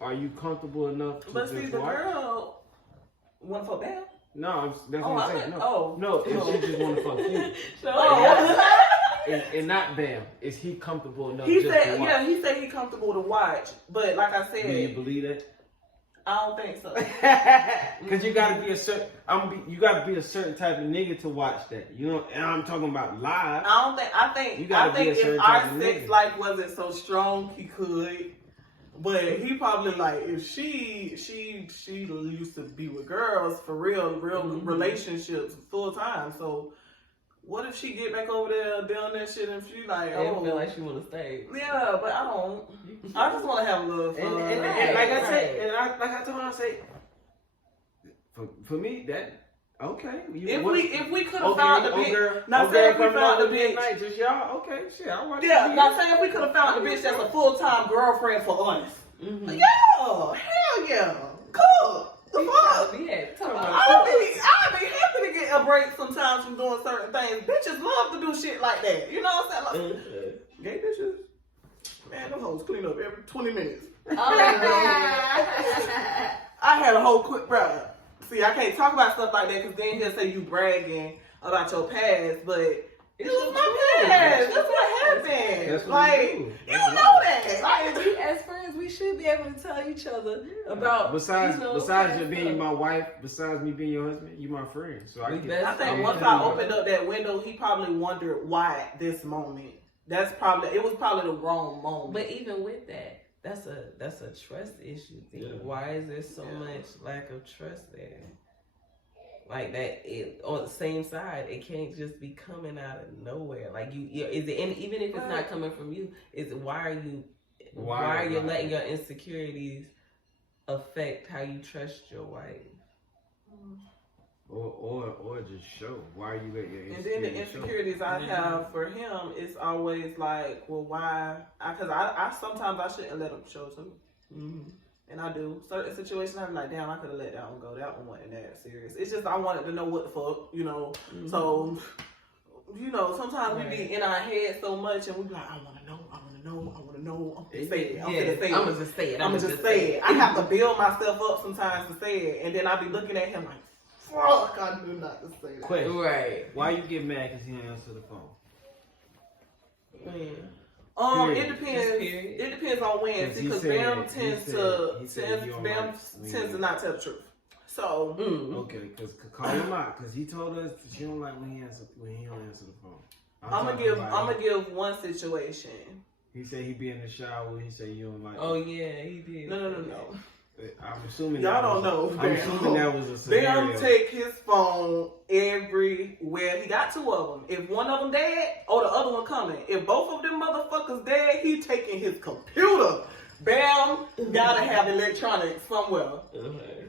Are you comfortable enough to But see, the girl want to fuck Bam? No, that's what I'm saying. No, if she just want to fuck you. And not Bam. Is he comfortable enough he just said, to watch? Yeah, he said he comfortable to watch. But like I said... Do you believe that? I don't think so. Because you gotta be a certain, you gotta be a certain type of nigga to watch that. You know, and I'm talking about live. I think if our sex life wasn't so strong, he could. But he probably like if she used to be with girls for real relationships full time. So what if she get back over there doing that shit and she like feel like she want to stay? Yeah, but I don't. I just want to have a little fun. And like I said, and like I told her, I say, for me that Okay. If we could have found the bitch, not saying if we found the bitch, just y'all. Okay, shit, I watch. Yeah, not saying if we could have found the bitch that's a full-time girlfriend for us. Mm-hmm. Yeah, hell yeah, cool. The fuck? I'd be happy to get a break sometimes from doing certain things. Bitches love to do shit like that. You know what I'm saying? Like, gay bitches, man, them hoes clean up every 20 minutes. I had a whole quick brother. See, I can't talk about stuff like that because then he'll say you bragging about your past, but it was my past. That's what happened. That's what you know that. Like, as friends, we should be able to tell each other about. Besides you being my wife, besides me being your husband, you my friend. So I think once I opened up that window, he probably wondered why at this moment. It was probably the wrong moment. But even with that, that's a trust issue thing. Yeah. Why is there so much lack of trust there? Like that, on the same side, it can't just be coming out of nowhere. Like is it? And even if it's not coming from you, why are you letting your insecurities affect how you trust your wife? Or just show why you let your insecurities. And then the insecurities I have for him is always like, well, why? Because I sometimes I shouldn't let him show to me. Mm-hmm. And I do. Certain situations, I'm like, damn, I could have let that one go. That one wasn't that serious. It's just I wanted to know what the fuck, you know. Mm-hmm. So, you know, sometimes we be in our head so much and we be like, I want to know. I'm going to say it. I'm going to just say it. I have to build myself up sometimes to say it. And then I be looking at him like, fuck, I do not to say that. Question. Right. Why you get mad because he didn't answer the phone? When? It depends. It depends on when. See, because Bam tends to not tell the truth. So okay, because call him out because he told us that you don't like when he don't answer the phone. I'm gonna give one situation. He said he be in the shower. He said you don't like. Oh yeah, he did. No. I'm assuming y'all don't know. I'm assuming that was a scenario. Bam take his phone everywhere. He got two of them. If one of them dead, or the other one coming. If both of them motherfuckers dead, he taking his computer. Bam gotta have electronics somewhere.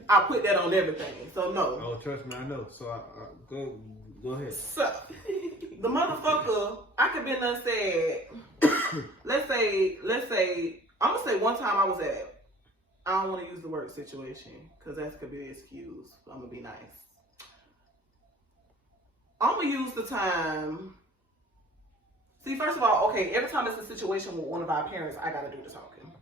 I put that on everything. So no. Oh, trust me, I know. So I go ahead. So the motherfucker, I could be done said. let's say I'm gonna say one time I was at. I don't want to use the word situation because that could be an excuse. I'm going to be nice. I'm going to use the time. See, first of all, okay, every time it's a situation with one of our parents, I got to do the talking.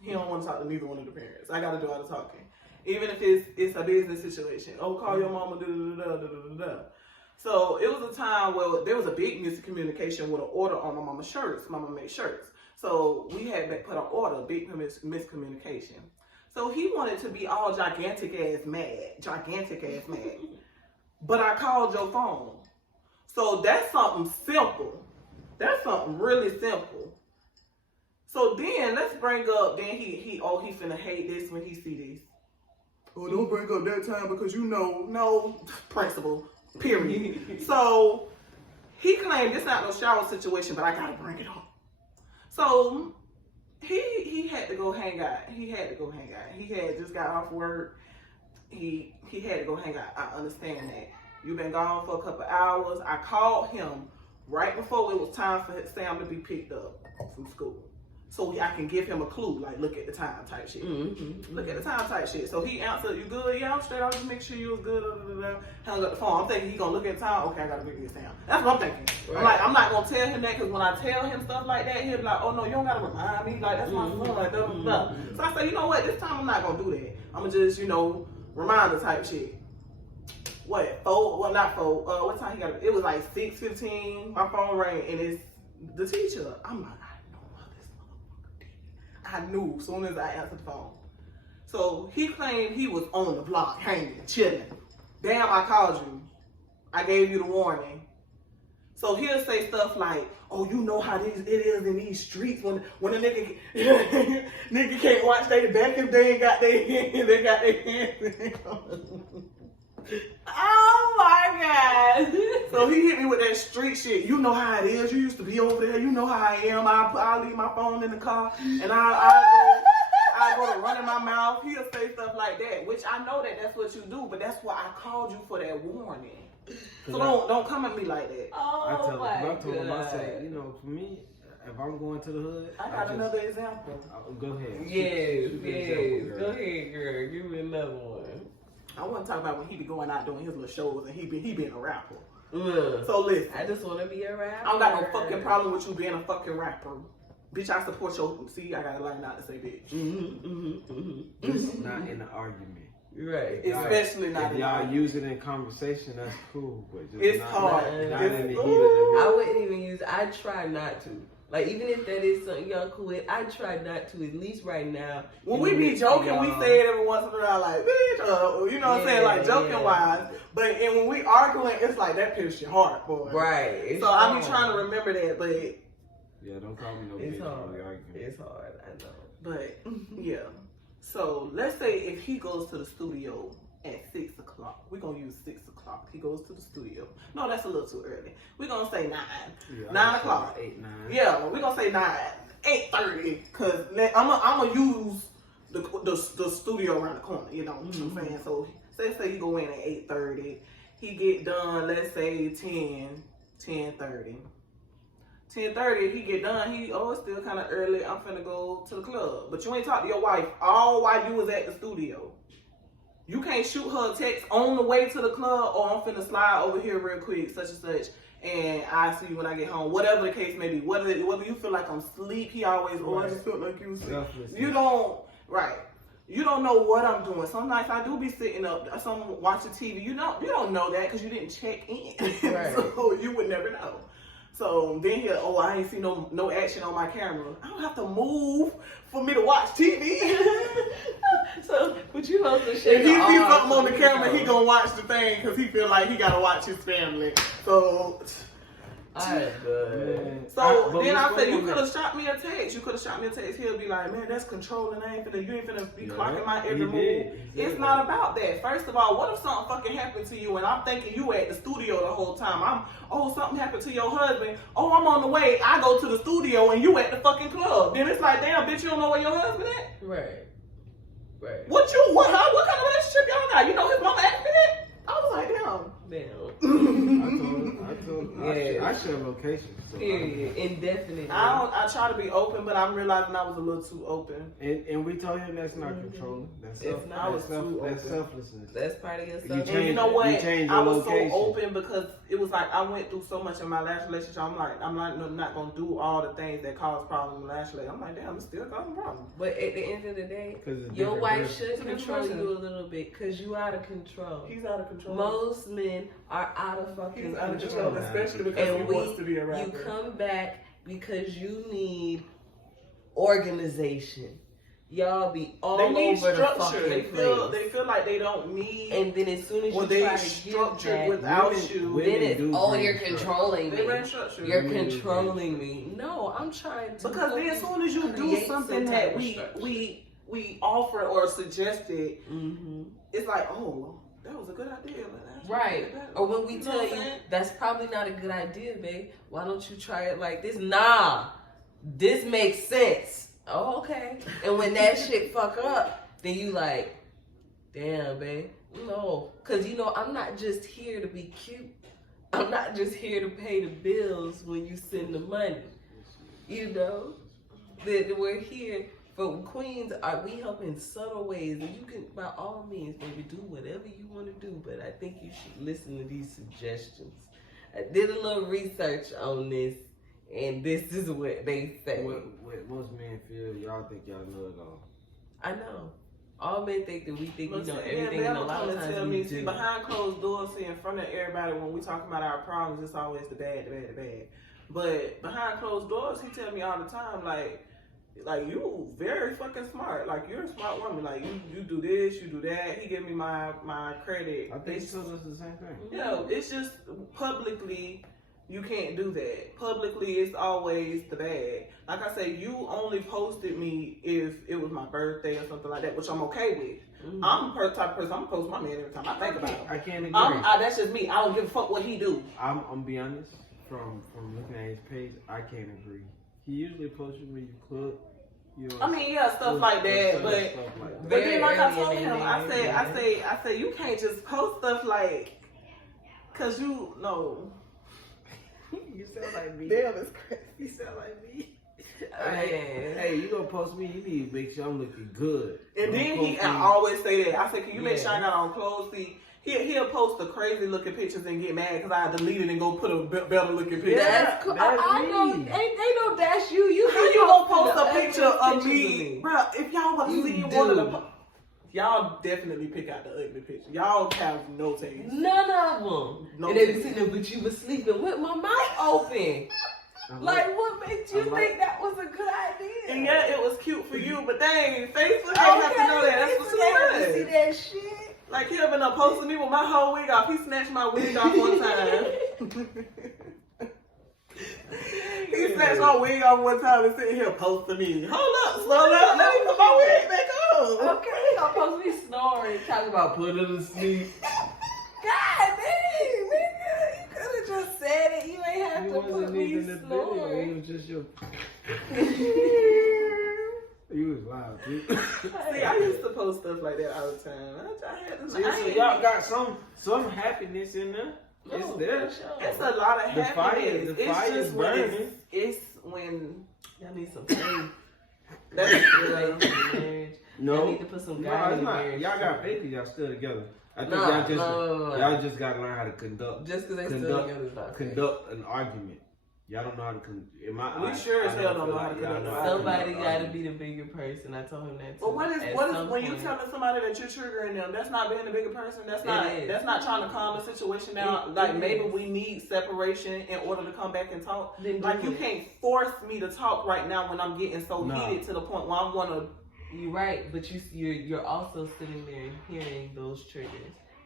He don't want to talk to neither one of the parents. I got to do all the talking. Even if it's a business situation. Oh, call your mama, da-da-da-da-da-da-da. So it was a time where there was a big miscommunication with an order on my mama's shirts. Mama made shirts. So we had put an order, big miscommunication. So he wanted to be all gigantic ass mad. But I called your phone. So that's something simple. That's something really simple. So then let's bring up, then he finna hate this when he see this. Oh, don't bring up that time because no principle, period. So he claimed it's not no shower situation, but I gotta bring it up. So he had to go hang out. He had just got off work. He had to go hang out. I understand that. You've been gone for a couple hours. I called him right before it was time for Sam to be picked up from school. So I can give him a clue, like look at the time type shit. Look at the time type shit. So he answered, you good? Yeah, I'm straight. I'll just make sure you was good. Hung up the phone. I'm thinking he gonna look at the time. Okay, I gotta pick this down. That's what I'm thinking. Right. I'm not gonna tell him that because when I tell him stuff like that, he'll be like, oh no, you don't gotta remind me. Like that's my phone. Like blah, blah, blah. So I say, you know what? This time I'm not gonna do that. I'm gonna just, reminder type shit. What? Not 4. What time he got? It was like 6:15. My phone rang and it's the teacher. I'm like, I knew as soon as I answered the phone. So he claimed he was on the block, hanging, chilling. Damn, I called you. I gave you the warning. So he'll say stuff like, oh, you know how it is in these streets when a nigga can't watch their back if they ain't got their hands. Oh my God. So he hit me with that street shit. You know how it is. You used to be over there. You know how I am. I'll leave my phone in the car and I I go to running my mouth, he'll say stuff like that, which I know that that's what you do, but that's why I called you for that warning. So don't come at me like that. Oh I told him, I said, you know, for me, if I'm going to the hood, I got another example. Go ahead. Yes. Go ahead, girl. Give me another one. I want to talk about when he be going out doing his little shows and he being a rapper. Look, So listen, I just want to be a rapper. I don't got no fucking problem with you being a fucking rapper. Bitch, I support your... See, I gotta learn not to say bitch. It's not in the argument. Right. Especially not if in y'all argument. use it in conversation, that's cool. But just It's not, hard. Not in the heat of the I wouldn't even use... I try not to. Like, even if that is something y'all cool with, I try not to, at least right now. When we be joking, we say it every once in a while, like, bitch, you know what I'm saying? Like, joking-wise. But and when we arguing, it's like, that pierces your heart, boy. Right. So I be trying to remember that, but... Yeah, don't call me no It's bitch. hard. It's hard, I know. But, yeah. So, let's say if he goes to the studio at 6 o'clock. We're going to use 6 o'clock. He goes to the studio. No, that's a little too early. We're going to say 9. Yeah, 9 o'clock. 8, 9. Yeah, we're going to say 9. 8:30. Because I'm going to use the studio around the corner. You know what I'm saying? So, say you go in at 8:30. He get done, let's say 10:30. 10:30, he get done, it's still kind of early, I'm finna go to the club. But you ain't talk to your wife all while you was at the studio. You can't shoot her a text on the way to the club, or I'm finna slide over here real quick, such and such, and I see you when I get home. Whatever the case may be, whether you feel like I'm asleep, he always, I just felt like you was asleep. You don't know what I'm doing. Some nights I do be sitting up, some watching TV. You don't know that because you didn't check in. Right. So you would never know. So then he'll, I ain't see no action on my camera. I don't have to move for me to watch TV. So, but you supposed to share. If he sees something on the camera, he gonna watch the thing because he feel like he gotta watch his family. So, Alright, good. So then I said, you could have shot me a text. He'll be like, man, that's controlling. You ain't finna be clocking my every move. It's not about that. First of all, what if something fucking happened to you and I'm thinking you at the studio the whole time? Something happened to your husband. I'm on the way. I go to the studio and you at the fucking club. Then it's like, damn, bitch, you don't know where your husband at? Right. What kind of relationship y'all got? You know his mama asked me that? I was like, damn. I told him. I share location. So Indefinitely. I try to be open, but I'm realizing I was a little too open. And we told him that's not controlling. That's selflessness. That's part of yourself. And you know what? I was location. so open because it was like I went through so much in my last relationship. I'm not gonna do all the things that caused problems in the last relationship. I'm like, damn, it's still causing problems. But at the end of the day, your wife should control you a little bit because you out of control. He's out of control. Most men are out of fucking He's out of control. control, especially because he wants to be a rapper. You come back because you need organization. Y'all be all over the fucking place. They feel like they don't need. And then as soon as you try to get that, without you, then it's you're controlling me. You're Women controlling me. No, I'm trying to. Because then as soon as you do something that we offer or suggested, it's like, that was a good idea. Right. Or when we tell you that's probably not a good idea, babe. Why don't you try it like this? Nah, this makes sense. Oh, okay. And when that shit fuck up, then you like, damn, babe. No. Because, I'm not just here to be cute. I'm not just here to pay the bills when you send the money. That we're here for queens. We help in subtle ways. And you can, by all means, baby, do whatever you want to do. But I think you should listen to these suggestions. I did a little research on this. And this is what they say. What most men feel, y'all think y'all know it all. I know. All men think that we think we know everything, and a lot of times we do. See, behind closed doors, in front of everybody, when we talk about our problems, it's always the bad. But behind closed doors, he tell me all the time, like you very fucking smart. Like, you're a smart woman. Like, you do this, you do that. He gave me my credit. I think he told us the same thing. It's just publicly. You can't do that. Publicly, it's always the bad. Like I say, you only posted me if it was my birthday or something like that, which I'm okay with. I'm the type of person, I'm gonna post my man every time I think about him. I can't agree. That's just me. I don't give a fuck what he do. I'm be honest, from looking at his page, I can't agree. He usually posts you when you cook, You know, I mean, yeah, stuff like that, but then like I told him, I said, you can't just post stuff like, cause you know. You sound like me. Damn, it's crazy. You sound like me. Hey, you gonna post me? You need to make sure I'm looking good. And then I always say that. I said, can you make sure I got on clothes? See, he'll post the crazy looking pictures and get mad because I delete it and go put a better looking picture. That's cool. I know. Ain't no that's you. How you gonna post a picture of me, bro? If y'all was seeing one of the, y'all definitely pick out the ugly picture. Y'all have no taste. None of them. No and they be taste. sitting there, but you was sleeping with my mouth open. Like, what made you think that was a good idea? And yeah, it was cute for you, but dang, Facebook ain't have to know that. That's for to see that shit. Like, he been up posting me with my whole wig off. He snatched my wig off one time. He snatched my wig off one time and sitting here posting me. Hold up, slow down. Let me put my wig back on. Okay, he gonna post me snoring, talking about put her to sleep. God dang, nigga, you could have just said it. You ain't have to put me snoring. It was just your. You was loud, dude. See, I used to post stuff like that all the time. I had to. So y'all got some happiness in there. It's there. It's a lot of happiness. The fire's burning. It's when Y'all need some faith. that's Marriage. No, Y'all need to put some God in marriage. Y'all got faith because y'all still together. I think No. y'all just gotta learn how to conduct. Just because they still together is not faith. Conduct an argument. Y'all don't know how to in my We eyes, sure as I hell feel don't know how to y'all conduct know an how to Somebody conduct got to arguments. be the bigger person. I told him that too. But what is At when some you point. telling somebody that you're triggering them? That's not being the bigger person. That's It not is. trying to calm the situation down. Like maybe we need separation in order to come back and talk. Then Like do you it. can't force me to talk right now when I'm getting so No. heated to the point where I'm gonna. You're right, but you're also sitting there and hearing those triggers,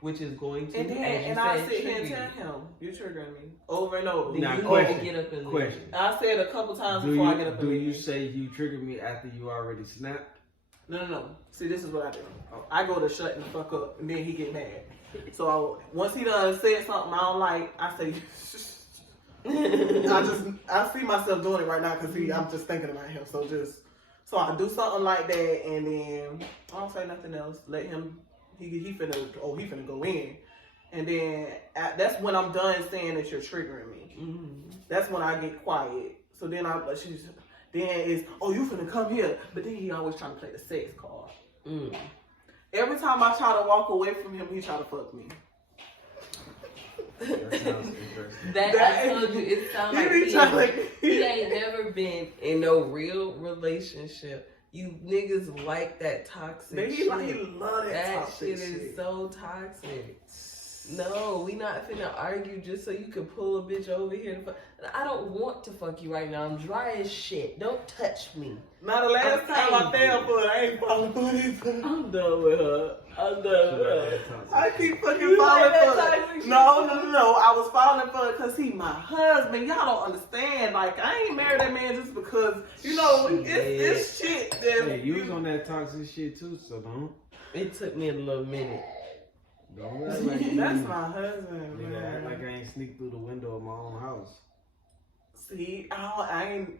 which is going to. And then as you and I said, sit here and trigger tell him you're triggering me over and over. you. Now, Then you question. need to get up and leave. Question. I said a couple times Do before I get you up. do and you leave. say you triggered me after you already snapped? No. See, this is what I do. I go to shut the fuck up, and then he get mad. So once he done said something I don't like, I say, I see myself doing it right now because I'm just thinking about him. So I do something like that, and then I don't say nothing else. Let him. He finna go in, and then that's when I'm done saying that you're triggering me. Mm-hmm. That's when I get quiet. So then then it's, oh, you finna come here. But then he always trying to play the sex card. Mm. Every time I try to walk away from him, he try to fuck me. That sounds interesting. That I told you, it sounds like he ain't never been in no real relationship. You niggas like that toxic shit. He love that toxic shit is so toxic. No, we not finna argue just so you can pull a bitch over here to fuck. I don't want to fuck you right now. I'm dry as shit. Don't touch me. Now the last time I fell for it, I ain't falling for it. I'm done with her. I keep fucking falling for it. No. I was falling for it because he my husband. Y'all don't understand. Like, I ain't married that man just because, it's shit that... Hey, you was on that toxic shit too, so don't. It took me a little minute. Don't act like That's my husband, nigga, man. act like I ain't sneak through the window of my own house. See, I ain't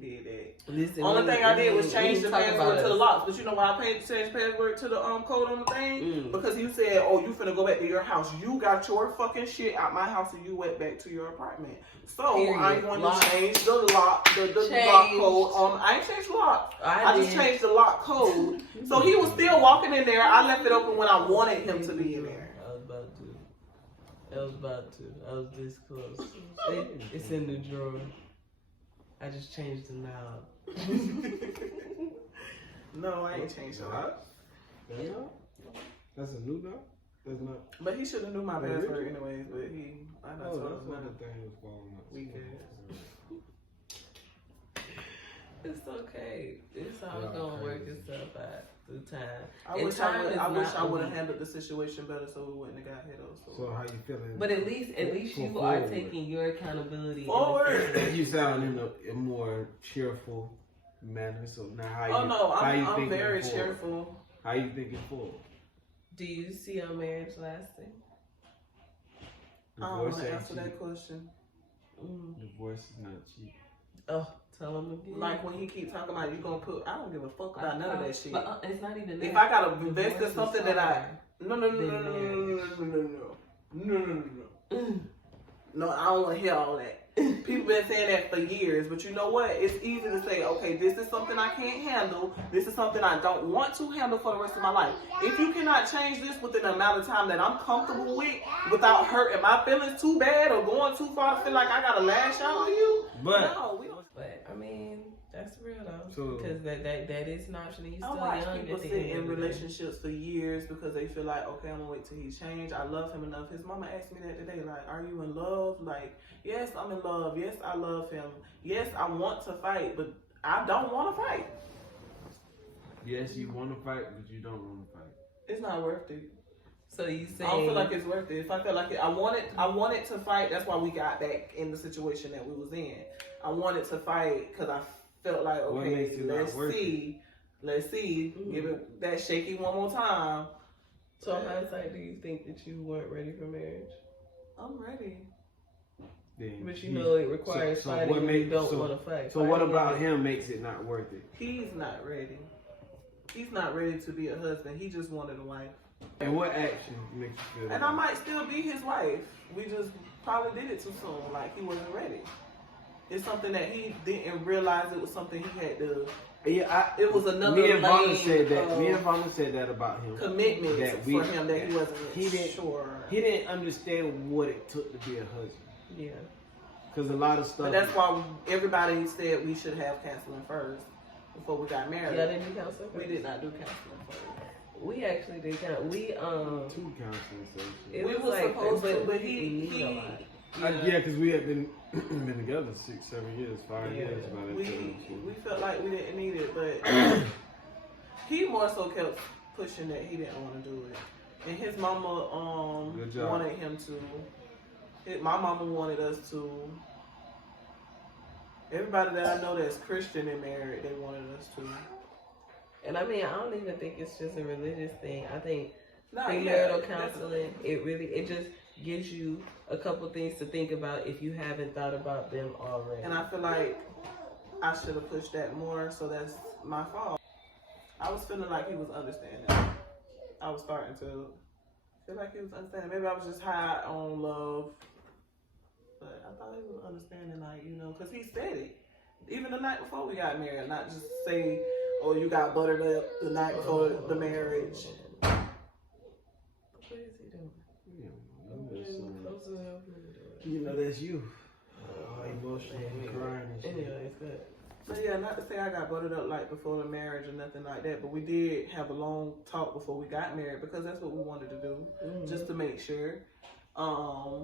did that. Listen, Only thing I did was change the talk password about to the us. locks. But you know why I changed password to the code on the thing? Because you said, oh, you finna go back to your house. You got your fucking shit out my house and you went back to your apartment. So Period. I'm going Lock. to change the lock, the lock code on. I ain't changed the lock. I just changed the lock code. So he was still walking in there. I left it open when I wanted him to be in there. I was about to. I was this close. It's in the drawer. I just changed the knob. No, I ain't changed the lock. That's a new knob? That's not. But he should have knew my password anyways. But I Oh, told that's him why no. the thing was falling out. We good. It's okay. It's all gonna work itself out through time. I And wish time is I not would have weak. handled the situation better so we wouldn't have got hit though. So how you feeling? But at least you are taking your accountability. Forward. You sound in a more cheerful manner. So now how you? Oh no, how you I'm thinking very forward? cheerful. How you thinking forward? Do you see our marriage lasting? I don't want to answer that question. Divorce is not cheap. Oh, tell him again. Like when he keep talking about you gonna put, I don't give a fuck about none of that shit. But it's not even that. If I gotta invest in Divorce is something that I harder no, Mm. no, I don't want to hear all that. People been saying that for years, but you know what? It's easy to say, okay, this is something I can't handle. This is something I don't want to handle for the rest of my life. If you cannot change this within the amount of time that I'm comfortable with, without hurting my feelings too bad or going too far to feel like I gotta lash out on you, no, we don't. But I mean, that's real though, So- because that is an option. And you I still watch young. people at the sit end in of the day. relationships for years because they feel like, okay, I'm gonna wait till he change. I love him enough. His mama asked me that today, like, are you in love? Like, yes, I'm in love. Yes, I love him. Yes, I want to fight, but I don't want to fight. Yes, you want to fight, but you don't want to fight. It's not worth it. So you say I don't feel like it's worth it. If I felt like it, I wanted to fight. That's why we got back in the situation that we was in. I wanted to fight because I felt like, What okay, makes it not let's worth see. Give it that shaky one more time. So in hindsight, do you think that you weren't ready for marriage? I'm ready. Then But you know it requires fighting what when you makes- don't want to fight. So what Fighting about is- him makes it not worth it? He's not ready. He's not ready to be a husband. He just wanted a wife. And what action makes you feel And that? I might still be his wife. We just probably did it too soon. Like, he wasn't ready. It's something that he didn't realize it was something he had to. Yeah, It was another me and Vonna lane said that. of Me and Vonna said that about him. commitment That for him that he wasn't he didn't- sure. He didn't understand what it took to be a husband. Yeah. Because a lot of stuff. But that's why everybody said we should have counseling first before we got married. Y'all didn't do counseling? We did not do counseling first. We actually did count. We two counseling sessions. It We was was like, supposed to, but we he need a lot. Yeah, because we had been together 6, 7 years, 5 Yeah. years by that time. We felt like we didn't need it, but he more so kept pushing that he didn't want to do it, and his mama Good job. wanted him to. My mama wanted us to. Everybody that I know that's Christian and married, they wanted us to. And I mean, I don't even think it's just a religious thing. I think Nah, premarital yeah, counseling, it just gives you a couple things to think about if you haven't thought about them already. And I feel like I should have pushed that more, so that's my fault. I was feeling like he was understanding. I was starting to feel like he was understanding. Maybe I was just high on love. But I thought he was understanding, like, because he said it. Even the night before we got married, not just say, oh, you got buttered up the night before the marriage. What is he doing? That's you. Emotional crying and shit. Anyway, it's good. But yeah, not to say I got buttered up like before the marriage or nothing like that, but we did have a long talk before we got married because that's what we wanted to do, just to make sure. I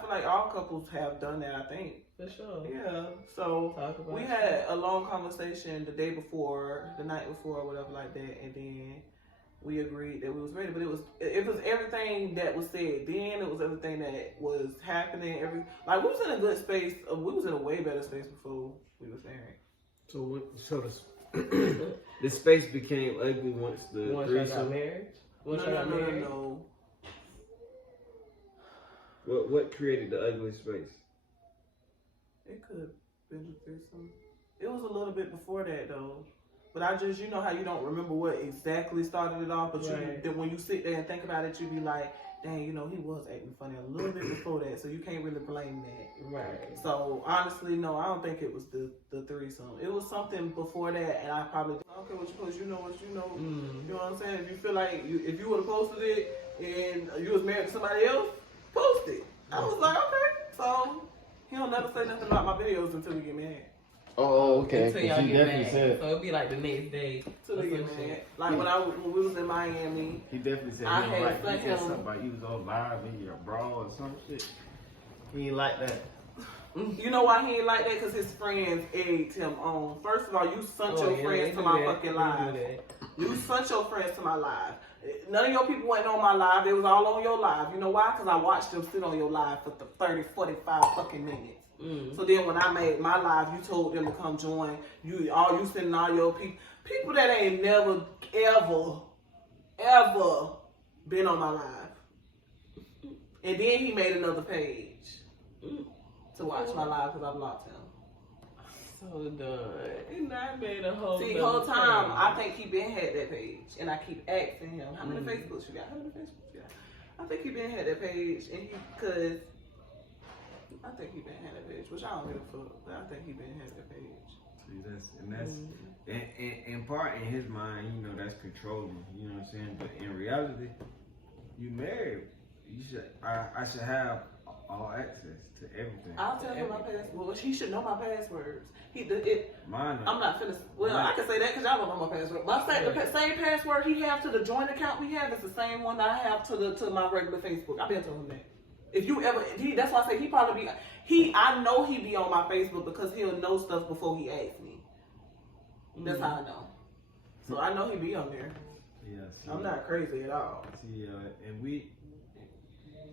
feel like all couples have done that, I think. For sure. Yeah, so Talk about we it. had a long conversation the day before, the night before, whatever like that, and then we agreed that we was ready. But it was everything that was said then. It was everything that was happening. We was in a good space. We was in a way better space before we was married. So the space became ugly once the Once y'all got threesome. married? Once y'all got married? No. What created the ugly space? It could have been a threesome. It was a little bit before that though. But I just, how you don't remember what exactly started it off, but Right. then when you sit there and think about it, you be like, dang, he was acting funny a little bit before that, so you can't really blame that. Right. So honestly, no, I don't think it was the threesome. It was something before that, and I probably okay what you post. You know what you know. You know what I'm saying? If you feel like if you would have posted it and you was married to somebody else, post it. I was like, okay. So he don't never say nothing about my videos until we get married. Oh, okay. Until y'all get married. So it'd be like the next day. Till we or get some married. shit. Like when we was in Miami. He definitely said I he had don't like. sent He said him- something about you was on live in your bra or some shit. He ain't like that. You know why he ain't like that? Because his friends egged him on. First of all, you sent your friends to my fucking live. You sent your friends to my live. None of your people went on my live. It was all on your live. You know why? Because I watched them sit on your live for 30, 45 fucking minutes. So then when I made my live, you told them to come join. You sending all your people that ain't never, ever been on my live. And then he made another page to watch my live because I blocked him. so done. And I made a whole. See, the whole time I think he been had that page, and I keep asking him, "How many Facebooks you got? How many Facebooks you got?" I think he been had that page, and because I think he been had that page, which I don't give a fuck, but I think he been had that page. See, that's in part in his mind, you know, that's controlling. You know what I'm saying? But in reality, you married. You should. I should have all access to everything. I'll tell him my password. Well, he should know my passwords. Mine. I'm not finna. Well, I can say that because y'all don't know my password. The same password he have to the joint account we have is the same one that I have to my regular Facebook. I've been telling him that. If you ever, that's why I say he probably be. I know he be on my Facebook because he'll know stuff before he asks me. That's how I know. So I know he be on there. Yeah. See, I'm not crazy at all. See, and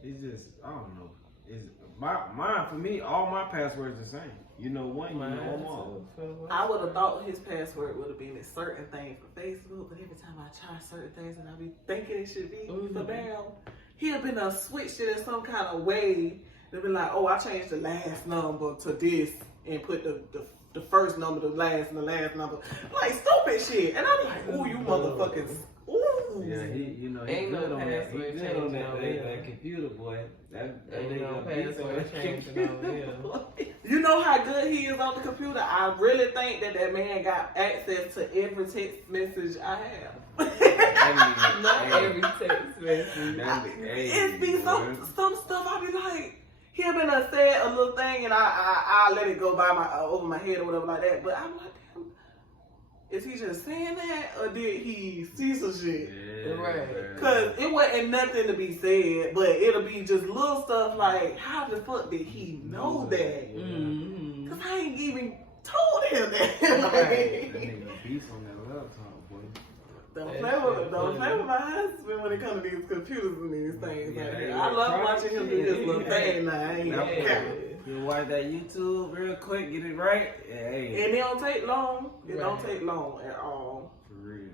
it's just, I don't know. It's mine for me. All my passwords the same. You know one, you know them all. I would have thought his password would have been a certain thing for Facebook, but every time I try certain things and I be thinking it should be for Bam, he'll been switched it in some kind of way. They'll be like, oh, I changed the last number to this and put the first number, the last, and the last number. Like stupid shit. And I'm like, ooh, you motherfuckers. Ooh. Yeah, he Ain't good no on that. He password good on changing that computer, boy. That Ain't no password changing over here. You know how good he is on the computer? I really think that man got access to every text message I have. Not every text message. It be some stuff I be like, he'll been said a little thing and I let it go by over my head or whatever like that. But I'm like, damn, is he just saying that or did he see some shit? Yeah, right. Cause it wasn't nothing to be said, but it'll be just little stuff like, how the fuck did he know that? Mm-hmm. Cause I ain't even told him that. That nigga beast on that laptop, boy. Don't play with my husband when it comes to these computers and these things. Yeah, I love watching him do his little thing now. I ain't You watch that YouTube real quick, get it right. Hey. And it don't take long. It don't take long at all. For real.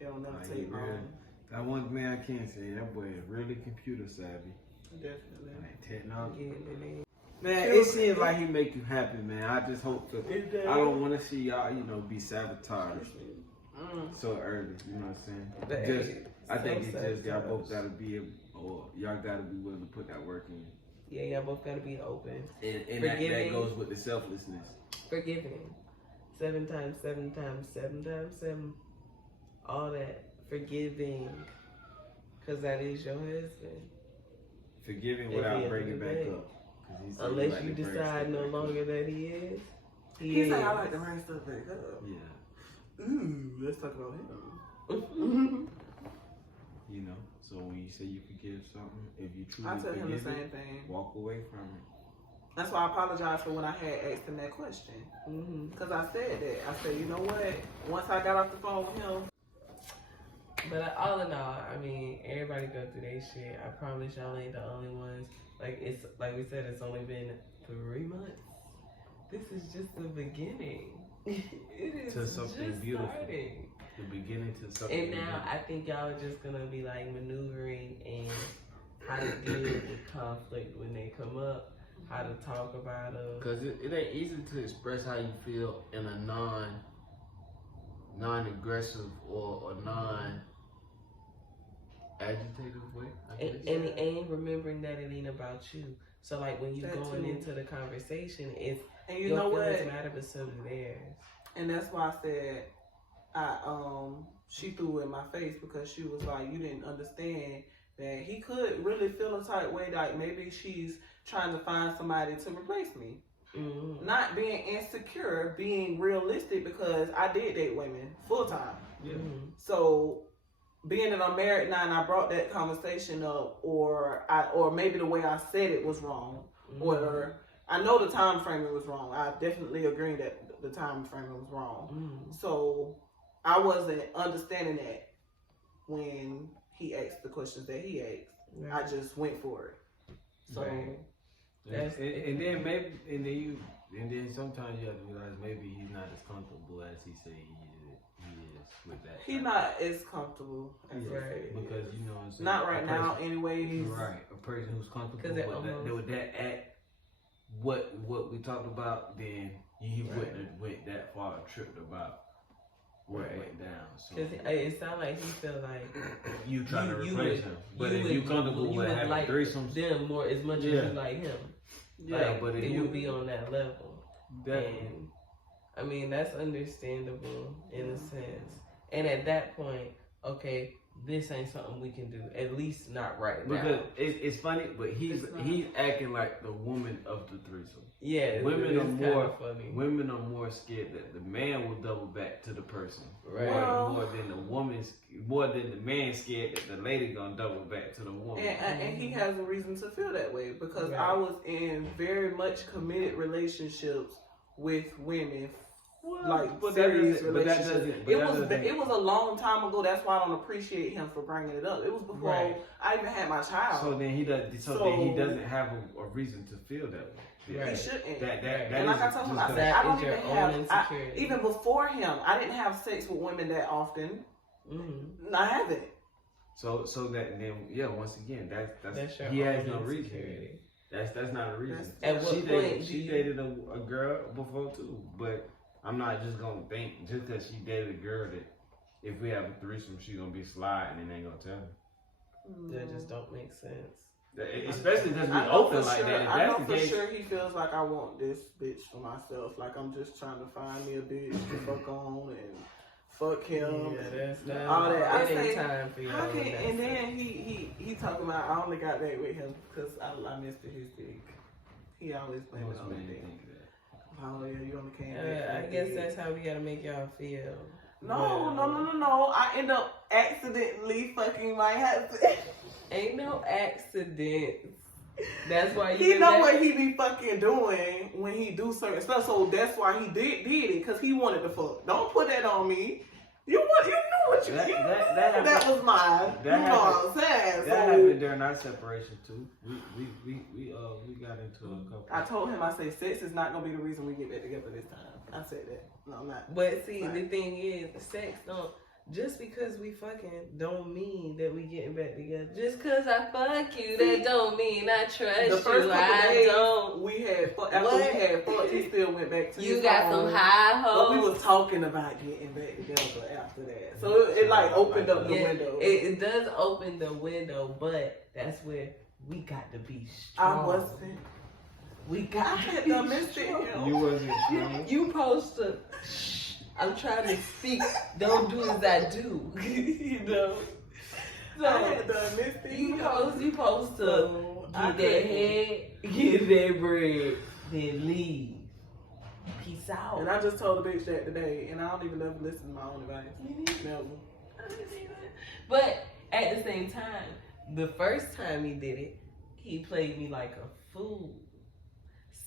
It don't never Like, take long. That one thing I can say, that boy is really computer savvy. Definitely. Like technology. Yeah, Man, it seems like he make you happy, man. I just hope to. I don't want to see y'all, be sabotaged so early. You know what I'm saying? I think it's just y'all both gotta be able, or y'all gotta be willing to put that work in. Yeah, y'all both gotta be open. And that goes with the selflessness. Forgiving. 7 times 7 times 7 times 7. All that. Forgiving. Because that is your husband. Forgiving without bringing back up. Unless you decide no longer that he is. He said, I like to bring stuff back up. Yeah. Ooh, let's talk about him. So when you say you forgive something, if you truly I tell him the forgive same it, thing. walk away from it. That's why I apologize for when I had asked him that question. Because I said that. I said, you know what? Once I got off the phone with him. But all in all, I mean, everybody go through their shit. I promise y'all ain't the only ones. Like we said, it's only been 3 months. This is just the beginning. It is to something just beautiful. starting. The beginning to something. And now I think y'all are just gonna be like maneuvering and how to deal with conflict when they come up, how to talk about them. Cause it ain't easy to express how you feel in a non-aggressive or non-agitative way. And remembering that it ain't about you. So like when you going into the conversation, it's and you your know feelings what? matter, but so do theirs. And that's why I said she threw it in my face because she was like, you didn't understand that he could really feel a type way, like maybe she's trying to find somebody to replace me. Mm-hmm. Not being insecure, being realistic, because I did date women full time. Yeah. Mm-hmm. So being that I'm married now and I brought that conversation up, or maybe the way I said it was wrong, or I know the time frame was wrong. I definitely agree that the time frame was wrong. So I wasn't understanding that when he asked the questions that he asked. Right. I just went for it. So Right. And then sometimes you have to realize maybe he's not as comfortable as he say he is with that. he's not as comfortable as Right. Because what I'm saying, not right now anyways. Right, a person who's comfortable 'Cause it with that act what we talked about, then he wouldn't have went that far tripped about what went down. So Because it sounds like he felt like you trying to replace him, but if would- you comfortable you with would having like threesomes, them more as much as Yeah. you like him. yeah, Like, but if it you would be on that level. definitely. And I mean, that's understandable in a sense. And at that point, okay, this ain't something we can do. At least not right now. Because it's funny, but he's It's not. he's acting like the woman of the threesome. Yeah, Women it's are kinda more funny. Women are more scared that the man will double back to the person, Right. more than the man scared that the lady gonna double back to the woman. And he has a reason to feel that way because Right. I was in very much committed relationships with women, like but that serious doesn't- but that relationships. doesn't- but It that was doesn't- it was a long time ago. That's why I don't appreciate him for bringing it up. It was before Right. I even had my child. So then he does. So then he doesn't have a reason to feel that way. Right. He shouldn't. That And like I told him, I said, That I don't is your even own have, insecurity. even before him, I didn't have sex with women that often. Mm-hmm. I haven't. So that then once again That's your he has own no reason. insecurity. That's not a reason. At what point she dated a girl before too, but I'm not just gonna think just because she dated a girl that if we have a threesome she gonna be sliding and ain't gonna tell me. That just don't make sense. Especially because we I know open for like sure, that. If I that's know the for case, sure he feels like I want this bitch for myself. Like I'm just trying to find me a bitch to fuck on and fuck him. Yeah, that's all that. I It ain't say, time for you. How can, and then he talking about I only got that with him because I missed his dick. He always blamed it most on men the dick. think that. Oh yeah, you only came back. I for the guess dick. that's how we gotta make y'all feel. No. I end up accidentally fucking my husband. Ain't no accidents. That's why you. He know what he be fucking doing when he do certain stuff, so that's why he did it because he wanted to fuck. Don't put that on me. You knew what you did. That was mine. You know what I'm saying? That happened during our separation too. We got into a couple. I told him, I said, sex is not gonna be the reason we get back together this time. I said that. No, I'm not. But see, Right. the thing is, sex don't. Just because we fucking don't mean that we getting back together. Just because I fuck you, that don't mean I trust The first you. couple I days don't. we had after we had fucked, he still went back to You his got home. some high But we hopes. was talking about getting back together after that. So it like opened up the Yeah, window. it does open the window, but that's where we got to be I strong. wasn't. We I got had to done be missed it. strong. You wasn't strong. You supposed to. I'm trying to speak. Don't do as I do. You know. So I had done missed it. you supposed to So, I get that couldn't. head, get that bread, then leave. Peace out. And I just told the bitch that today, and I don't even ever listen to my own advice. Never. But at the same time, the first time he did it, he played me like a fool.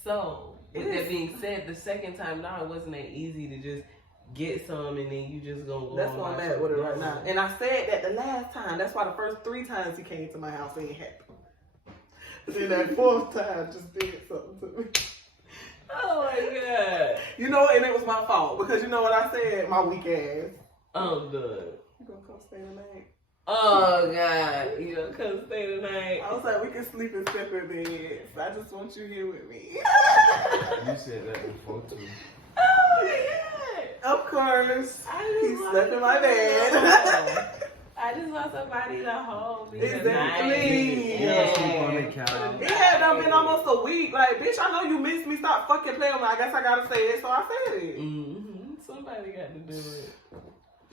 So, with that being said, the second time now it wasn't that easy to just get some and then you just gonna go. That's on why I'm watch at with it it. right now. And I said that the last time. That's why the first 3 times he came to my house ain't happened. Then that 4th time just did something to me. Oh my god. You know, and it was my fault because you know what I said? My weak ass. I'm done. You gonna come stay tonight? Oh god. You gonna come stay tonight? I was like, we can sleep in separate beds. I just want you here with me. You said that before too. Oh my god. Of course. I He just want slept in my bed. I just want somebody to hold me. Exactly. Yeah, sleep on the couch. It had done been almost a week. Like, bitch, I know you missed me. Stop fucking playing with me. I guess I gotta say it, so I said it. Mm-hmm. Somebody got to do it.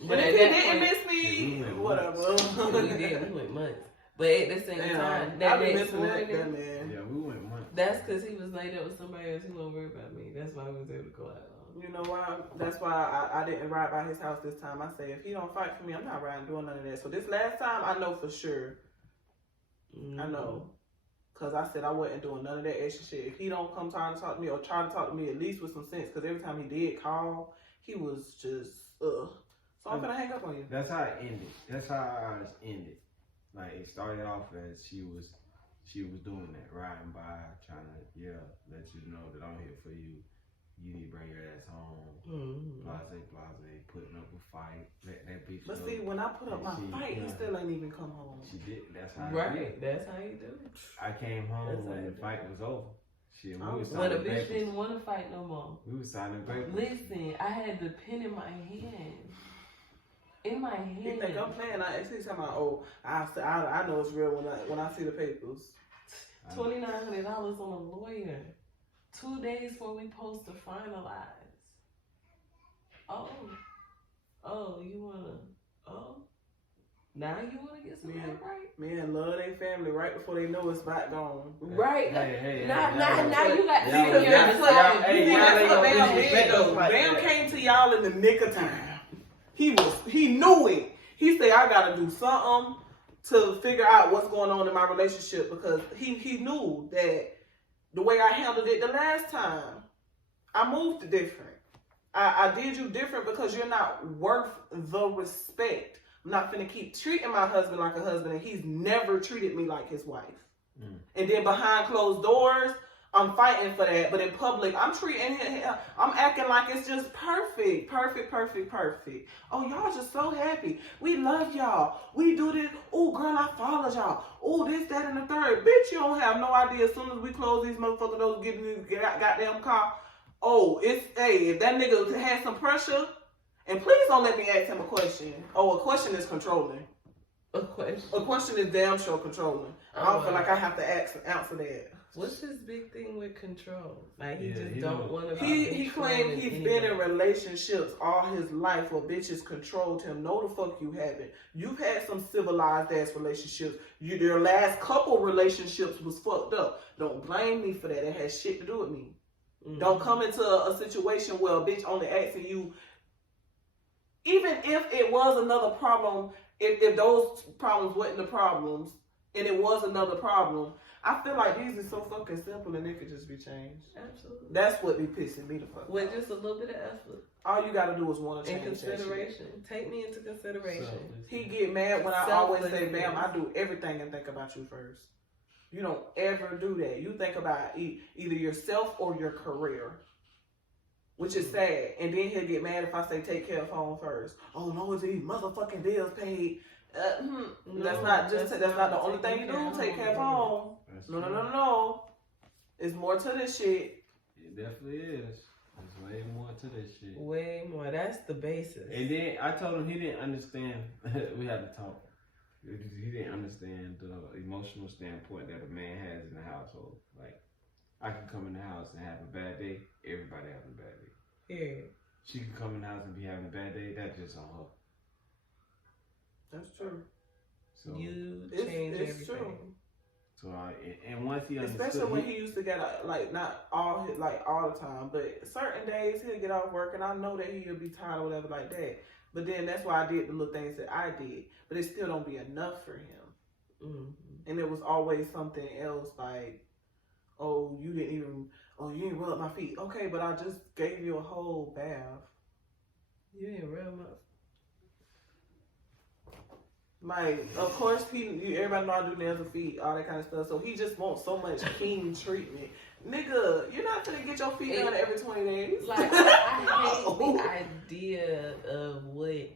But if at he that didn't point- miss me, we went whatever. we did. We went months. But at the same time, I that be next missing that morning, man. Yeah, we went months. that's because he was laid up with somebody else who won't worry about me. That's why I was able to go out. You know why? That's why I didn't ride by his house this time. I say, if he don't fight for me, I'm not riding doing none of that. So this last time, I know for sure. I know. Because I said I wasn't doing none of that extra shit. If he don't come trying to talk to me or try to talk to me at least with some sense, because every time he did call, he was just, ugh. So I'm going to hang up on you. That's how it ended. That's how ours ended. Like it started off as she was doing that, riding by, trying to let you know that I'm here for you. You need to bring your ass home. Mm-hmm. Blase, putting up a fight. Let that bitch But know. see, when I put up my She- fight, he still ain't even come home. She did. That's how it Right. did. That's how you do it. I came home That's when how the it fight was over. Shit, we Oh, was When a signing bitch papers. didn't want to fight no more. We was signing papers. Listen, I had the pen in my hand. In my You think hand. I'm playing? I actually talking about, oh, I know it's real when I see the papers. $2,900 on a lawyer. 2 days before we supposed to finalize. Oh, you wanna? Oh, now you wanna get some Yeah. help, right? Men love their family right before they know it's back gone. Right. Hey, now you got y'all- people That's what, side. hey, see, y'all that's ain't what gonna Bam disrespect did us though. like Bam that. came to y'all in the nick of time. He knew it. He said, I gotta do something to figure out what's going on in my relationship because he knew that the way I handled it the last time, I moved different. I did you different because you're not worth the respect. I'm not finna keep treating my husband like a husband, and he's never treated me like his wife. Mm. And then behind closed doors, I'm fighting for that. But in public, I'm treating him, I'm acting like it's just perfect. Oh, y'all just so happy. We love y'all. We do this. Oh, girl, I followed y'all. Oh, this, that, and the third. Bitch, you don't have no idea. As soon as we close these motherfuckers, those get in this goddamn car. Oh, if that nigga had some pressure, and please don't let me ask him a question. Oh, a question is controlling. A question. A question is damn sure controlling. I don't feel like I have to answer that. What's his big thing with control? Like he Yeah, just he don't don't- want to. He claimed he's been in relationships all his life where bitches controlled him. No, the fuck you haven't. You've had some civilized ass relationships. Your last couple relationships was fucked up. Don't blame me for that. It has shit to do with me. Mm-hmm. Don't come into a situation where a bitch only asking you, even if it was another problem, if those problems wasn't the problems, and it was another problem, I feel like these are so fucking simple and they could just be changed. Absolutely. That's what be pissing me the fuck With off. just a little bit of effort All you gotta do is want to and change that shit. consideration. Take me into consideration. He get mad when I always say, Selflessness. Bam, I do everything and think about you first. You don't ever do that. You think about either yourself or your career, which is sad. And then he'll get mad if I say take care of home first. Oh, long as these motherfucking bills paid. That's not the only thing you do. Take care of home. No. It's more to this shit. It definitely is. There's way more to this shit. Way more. That's the basis. And then I told him he didn't understand. We had to talk. He didn't understand the emotional standpoint that a man has in the household. Like, I can come in the house and have a bad day. Everybody having a bad day. Period. She can come in the house and be having a bad day. That's just on her. That's true. So You It's- change it's everything. true. So and once he understood, Especially when he used to get like not all the time, but certain days he'll get off work and I know that he'll be tired or whatever like that. But then that's why I did the little things that I did, but it still don't be enough for him. Mm-hmm. And it was always something else like, oh, you didn't rub my feet. Okay, but I just gave you a whole bath. You ain't real much. Like, of course, everybody know I do nails and feet, all that kind of stuff. So he just wants so much keen treatment. Nigga, you're not gonna get your feet done every 20 days. Like, I hate the idea of what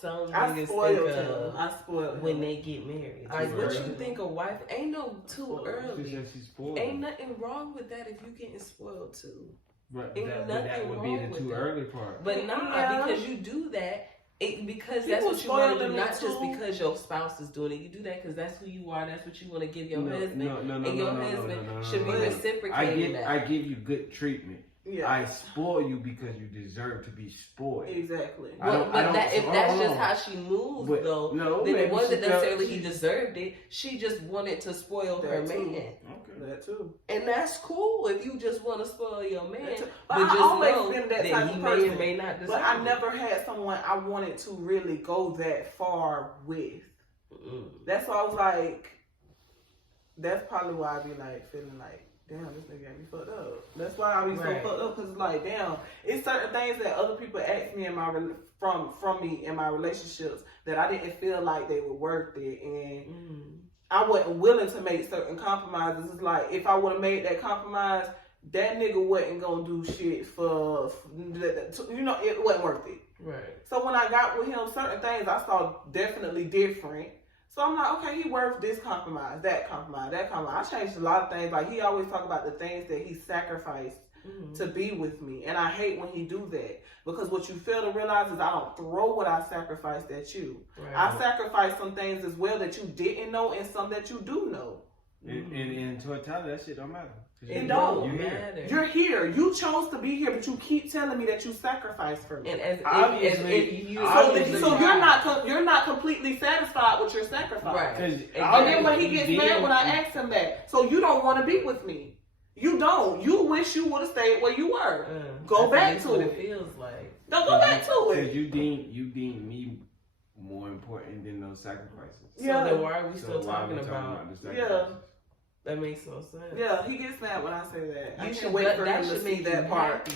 some I niggas spoiled think him. of I spoiled him. when they get married. Too Like, what early. you think a wife, ain't no too Spoiled. she early. said she's spoiled. Ain't nothing wrong with that if you getting spoiled too. But ain't that nothing would be wrong the with too that. early part. But nah, Yeah. because you do that, because People that's what you want to spoil do, them not just too. because your spouse is doing it. You do that because that's who you are. That's what you want to give your husband. No, and your husband should be no. reciprocating that. I give you good treatment. Yeah, I spoil you because you deserve to be spoiled. exactly. I don't- But that, if hold that's on. just how she moves, But though, no, then maybe it wasn't she necessarily felt- he deserved it. She just wanted to spoil her That too. man. Okay. That too. And that's cool if you just want to spoil your man. That too. But But I just always know been that that type he of may person. or may not deserve But I it. never had someone I wanted to really go that far with. That's why I was like, that's probably why I be like feeling like, damn, this nigga got me fucked up. That's why I be so Right. fucked up, because it's like, damn, it's certain things that other people ask me in my from me in my relationships that I didn't feel like they were worth it, and I wasn't willing to make certain compromises. It's like, if I would have made that compromise, that nigga wasn't gonna do shit for it wasn't worth it. Right. So when I got with him, certain things I saw definitely different. So I'm like, okay, he worth this compromise, that compromise, that compromise. I changed a lot of things. Like, he always talk about the things that he sacrificed to be with me. And I hate when he do that. Because what you fail to realize is I don't throw what I sacrificed at you. Right. I sacrificed some things as well that you didn't know and some that you do know. And in totality, that shit don't matter. It don't matter. You're here. You chose to be here, but you keep telling me that you sacrificed for me. And as obviously, so you're not completely satisfied with your sacrifice. Right. And then when he gets mad when I ask him that, so you don't want to be with me. You don't. You wish you would have stayed where you were. Go back to it. It feels like. No, go back to it. Because you deem me more important than those sacrifices. Yeah. So then why are we still talking about the sacrifices? That makes no sense. Yeah, he gets mad when I say that. You I should can't wait for him to see that part.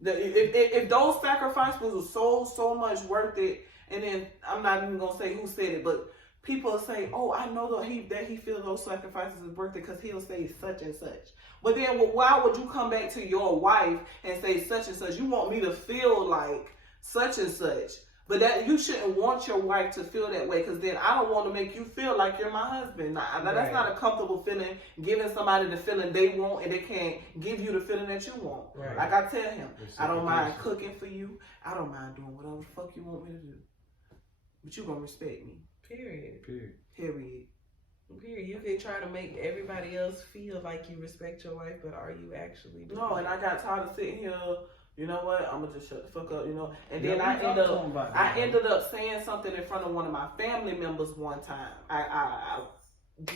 If those sacrifices were so much worth it, and then I'm not even gonna say who said it, but people say, "Oh, I know that he feels those sacrifices is worth it because he'll say such and such." But then, why would you come back to your wife and say such and such? You want me to feel like such and such. But that you shouldn't want your wife to feel that way, because then I don't want to make you feel like you're my husband. That's not a comfortable feeling, giving somebody the feeling they want and they can't give you the feeling that you want. Right. Like I tell him, I don't mind cooking for you. I don't mind doing whatever the fuck you want me to do. But you gonna respect me. Period. You can try to make everybody else feel like you respect your wife, but are you actually doing No, and I got tired of sitting here. You know what? I'm gonna just shut the fuck up, you know. And then I ended up saying something in front of one of my family members one time. I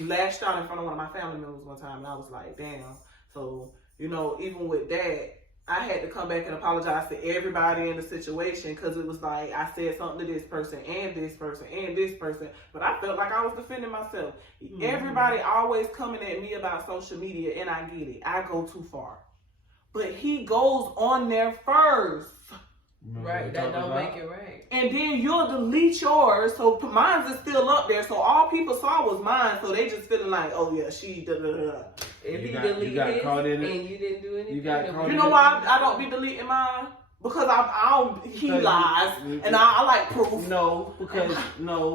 lashed out in front of one of my family members one time, and I was like, damn. So, you know, even with that, I had to come back and apologize to everybody in the situation, because it was like I said something to this person and this person and this person, but I felt like I was defending myself. Everybody always coming at me about social media, and I get it. I go too far. But he goes on there first. Right, that don't make it right. And then you'll delete yours, so mine's is still up there. So all people saw was mine, so they just feeling like, oh yeah, she da da da. If he deleted his and you didn't do anything, you know why I don't be deleting mine? Because he lies, and I like proof. No,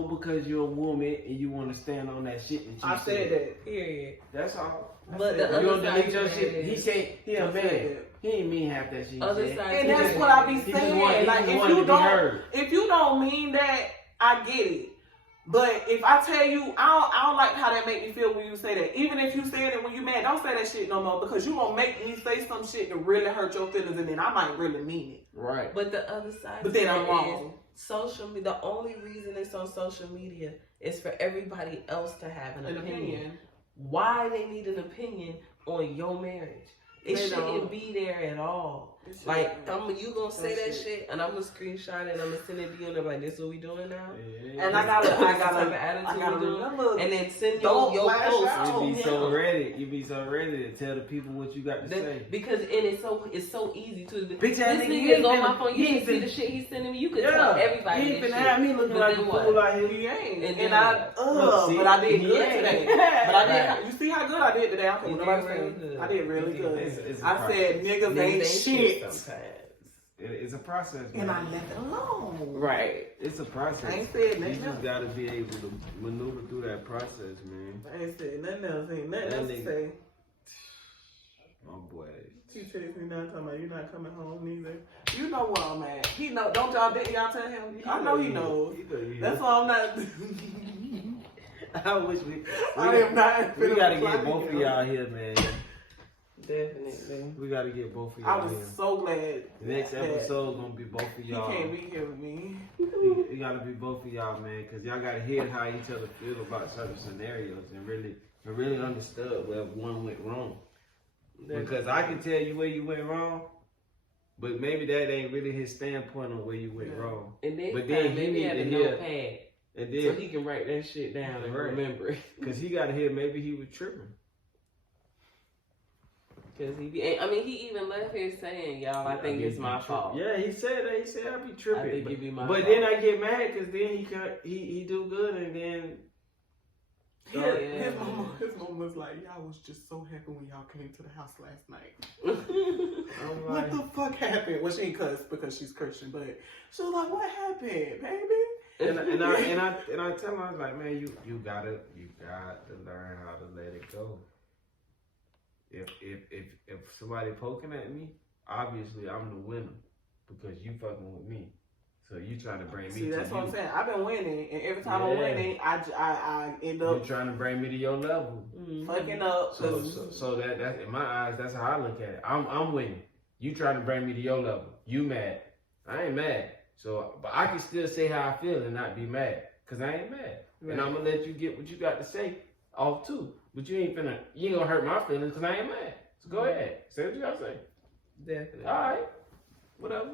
because you're a woman and you want to stand on that shit that you said that. Period. That's all. But the other side your shit. He said he a man. He ain't mean half that shit. And that's what I be saying. Like if you don't mean that, I get it. But if I tell you, I don't like how that make me feel when you say that. Even if you say it when you mad, don't say that shit no more, because you gonna make me say some shit that really hurt your feelings, and then I might really mean it. Right. But the other side, but then I'm wrong. Social media. The only reason it's on social media is for everybody else to have an opinion. Why they need an opinion on your marriage? It shouldn't be there at all. Like, you gonna say that shit, and I'm gonna screenshot it, and I'm gonna send it to you, and I'm like, this is what we doing now? Yeah. And I gotta remember, and then send your post. You be so ready to tell the people what you got to say. Because it's so easy to. Bitch, this nigga is on my phone. You didn't see the shit he's sending me. You could tell everybody. He ain't finna have me looking like a fool out here. He ain't. But I did good today. But I did. You see how good I did today? I did really good. I said niggas ain't shit. Sometimes. It's a process, man. And I left it alone. Right. It's a process. I ain't said nothing. You just gotta be able to maneuver through that process, man. I ain't said nothing else. Ain't nothing else to say. Oh boy. She texts me now talking about you not coming home neither. You know where I'm at. He know. Don't didn't y'all tell him? I know he knows. That's why I'm not. I wish I am not. We gotta get both of y'all here, man. Definitely. We gotta get both of y'all here. I was so glad. The next episode gonna be both of y'all. He can't be here with me. You gotta be both of y'all, man, because y'all gotta hear how each other feel about certain scenarios and really understood where one went wrong. Because I can tell you where you went wrong, but maybe that ain't really his standpoint on where you went wrong. And then, but then he need to hear, notepad, and then so he can write that shit down and remember it. Because he gotta hear maybe he was tripping. Because he even left here saying, y'all, I think it's my fault. Yeah, he said that. He said I be tripping. I think it be my fault. But then I get mad because then he do good, and then his mom was like, y'all was just so happy when y'all came to the house last night. What the fuck happened? Well, she ain't cuss because she's Christian, but she was like, what happened, baby? and I tell him, I was like, man, you got to learn how to let it go. If somebody poking at me, obviously I'm the winner because you fucking with me. So you trying to bring me See, to that's you. what I'm saying. I've been winning, and every time I'm winning, I end up you trying to bring me to your level. fucking up. So that's in my eyes, that's how I look at it. I'm winning. You trying to bring me to your level. You mad. I ain't mad. So, but I can still say how I feel and not be mad. Cause I ain't mad. Right. And I'm gonna let you get what you got to say off too. But you ain't gonna hurt my feelings cause I ain't mad. So go ahead. Say what you gotta say. Definitely. Alright. Whatever.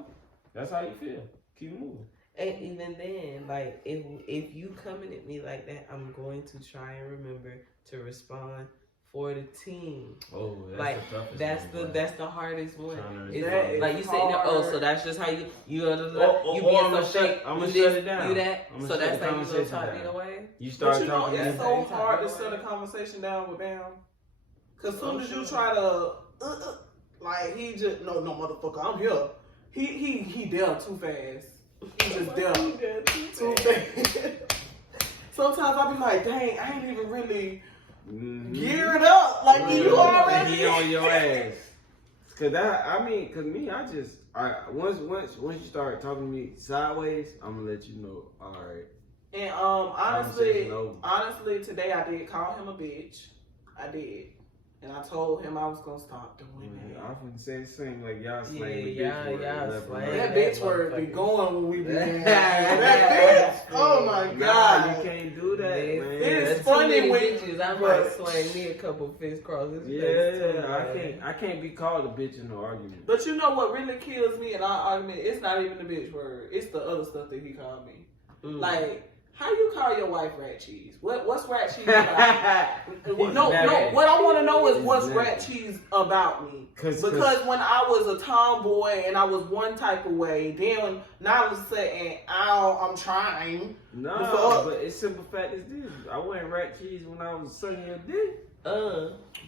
That's how you feel. Keep moving. And even then, like if you coming at me like that, I'm going to try and remember to respond for the team. Oh, that's like the toughest that's the hardest one. It's like you sitting there, oh, so that's just how you being so fake. I'm gonna shut it down. You that, so that's how you gonna talk me away. You start talking. It's so hard to shut a conversation down with Bam. Cause soon as you try to, like he just no motherfucker, I'm here. He down too fast. He just down too fast. Sometimes I be like, dang, I ain't even really geared up. Like you already. He on your ass. Cause once you start talking to me sideways, I'm gonna let you know. All right. And honestly, today I did call him a bitch. I did. And I told him I was gonna stop doing that. I often say the same, like y'all slang the bitch word. That bitch word be going when we be doing that bitch. Oh my god. You can't do that, man. It's funny when bitches. I might slang me a couple fist crosses. Yeah, I can't be called a bitch in no argument. But you know what really kills me in our argument? It's not even the bitch word. It's the other stuff that he called me. Like, how you call your wife rat cheese? What's rat cheese about? No. What I want to know is what's rat cheese about me? Because when I was a tomboy and I was one type of way, then now all of a sudden, I'm trying. No, but it's simple fact is this: I wasn't rat cheese when I was sucking your dick.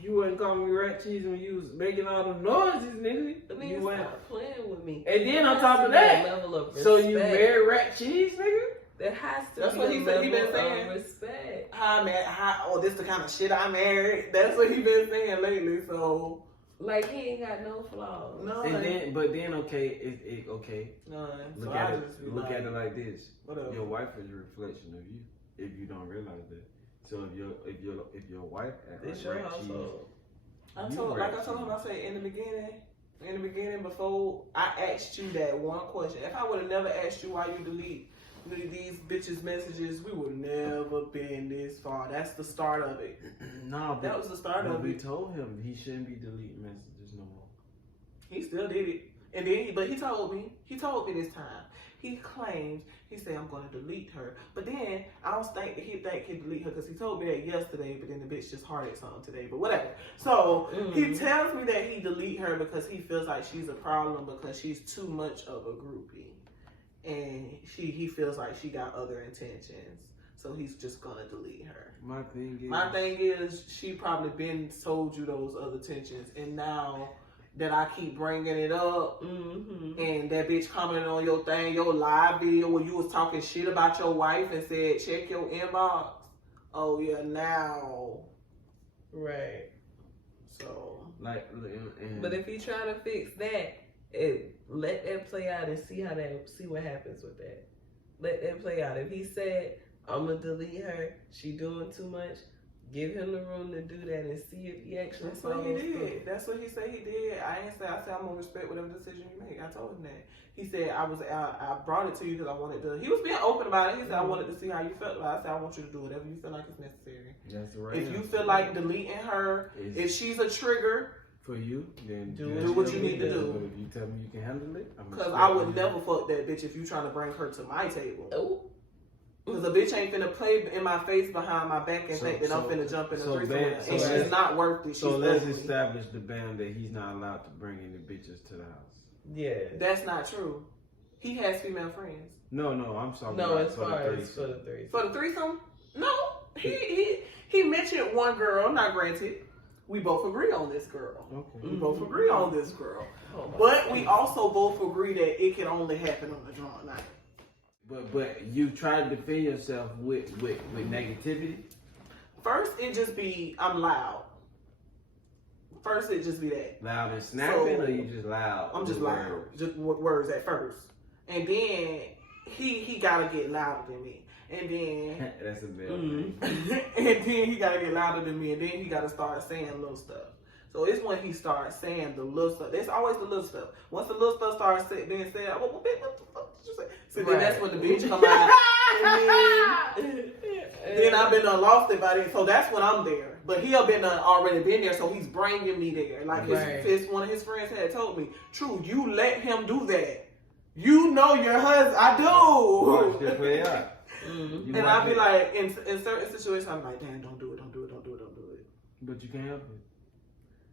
You wasn't calling me rat cheese when you was making all the noises, nigga. You wasn't playing with me. And then on top of that, so you married rat cheese, nigga? There has to That's be what a he said. He been level saying. of respect. This the kind of shit I married. That's what he been saying lately. So like he ain't got no flaws. No. But then okay, okay. None. Look at it like this. Whatever. Your wife is a reflection of you. If you don't realize that. So if your wife acts like rat cheese, I told him, I said in the beginning before I asked you that one question. If I would have never asked you why you delete these bitches' messages, we would never been this far. That's the start of it. That was the start of it. We told him he shouldn't be deleting messages no more. He still did it, and then but he told me this time. He claims, he said, I'm going to delete her. But then, I don't think he'd delete her because he told me that yesterday, but then the bitch just hearted something today. But whatever. So, he tells me that he delete her because he feels like she's a problem because she's too much of a groupie. And he feels like she got other intentions. So, he's just going to delete her. My thing is, she probably been told you those other intentions. And now that I keep bringing it up, and that bitch commenting on your thing, your live video where you was talking shit about your wife and said, check your inbox. Oh yeah, now. Right. So. But if you trying to fix that, let that play out and see what happens with that. Let that play out. If he said, I'm gonna delete her, she doing too much, give him the room to do that and see if he actually. That's what he did. That's what he said he did. I said I'm gonna respect whatever decision you make. I told him that. He said I brought it to you because I wanted to. He was being open about it. He said I wanted to see how you felt about it. I said I want you to do whatever you feel like is necessary. That's right. If you feel like deleting her, if she's a trigger for you, then do what you need to do. But if you tell me you can handle it, because I would never fuck that bitch if you trying to bring her to my table. Oh. Because a bitch ain't finna play in my face behind my back and think that I'm finna jump in the threesome. And she's not worth it. So let's establish the ban that he's not allowed to bring any bitches to the house. Yeah. That's not true. He has female friends. No, I'm sorry. No, it's for the threesome. For the threesome? No. He mentioned one girl, not granted. We both agree on this girl. Okay. We both agree on this girl. But we also both agree that it can only happen on a drunk night. But you try to defend yourself with negativity. First, it just be I'm loud. First, it just be that. Loud and snapping, So, or you just loud? I'm just with loud, words? just with words at first, and then he gotta get louder than me, and then That's a bad thing. and then he gotta get louder than me, and then he gotta start saying little stuff. So it's when he starts saying the little stuff. There's always the little stuff. Once the little stuff starts being said, what the fuck did you say? So then that's when the bitch come out. And then I've been lost it by then. So that's when I'm there. But he already been there, so he's bringing me there. Like one of his friends had told me, True, you let him do that. You know your husband. I do. Watch it play out. And I'll be like, in certain situations, I'm like, damn, don't do it. But you can't help it.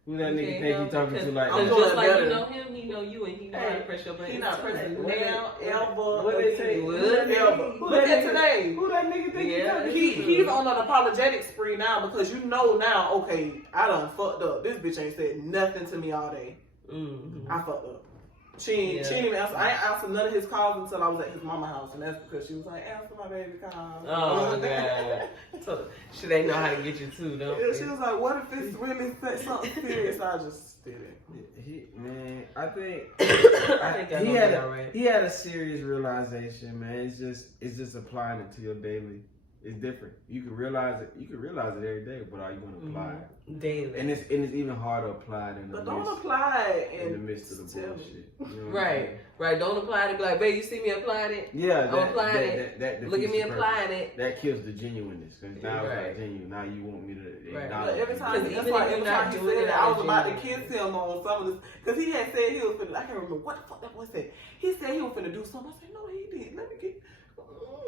Who that nigga think he talking to like I'm that? doing Just like better. you know him, he know you, and he know how to press your buttons. He not pressing too. now, ever. What they say? Who That nigga- today? Who that nigga think he talking to? He's on an apologetic spree now because you know now, okay, I done fucked up. This bitch ain't said nothing to me all day. Mm-hmm. I fucked up. She ain't even answer. I ain't answered none of his calls until I was at his mama house, and that's because she was like, answer my baby call. Oh god. So she they know how to get you too, don't Yeah, they? she was like, what if it's really something serious? I just did it. I think I think he he had all right. he had a serious realization, man. It's just applying it to your daily. It's different. You can realize it. You can realize it every day, but are you going to apply it? Daily. And it's even harder to apply it in the But don't midst, apply it in the midst of the tell me. bullshit. You know what I'm Right. saying? Right. Don't apply it and be like, babe, you see me applying it? Yeah, I'm applying it. that Look at defeats me the purpose. applying it. That kills the genuineness. Because now it's Right. not genuine. Now you want me to Right. acknowledge. But every you. time, Because that's even why if every you're not time he doing said it it, out I of was about to genuine. kiss him on some of this. Because he had said he was finna, I can't remember what the fuck that boy said. He said he was finna do something. I said, no, he didn't. Let me get,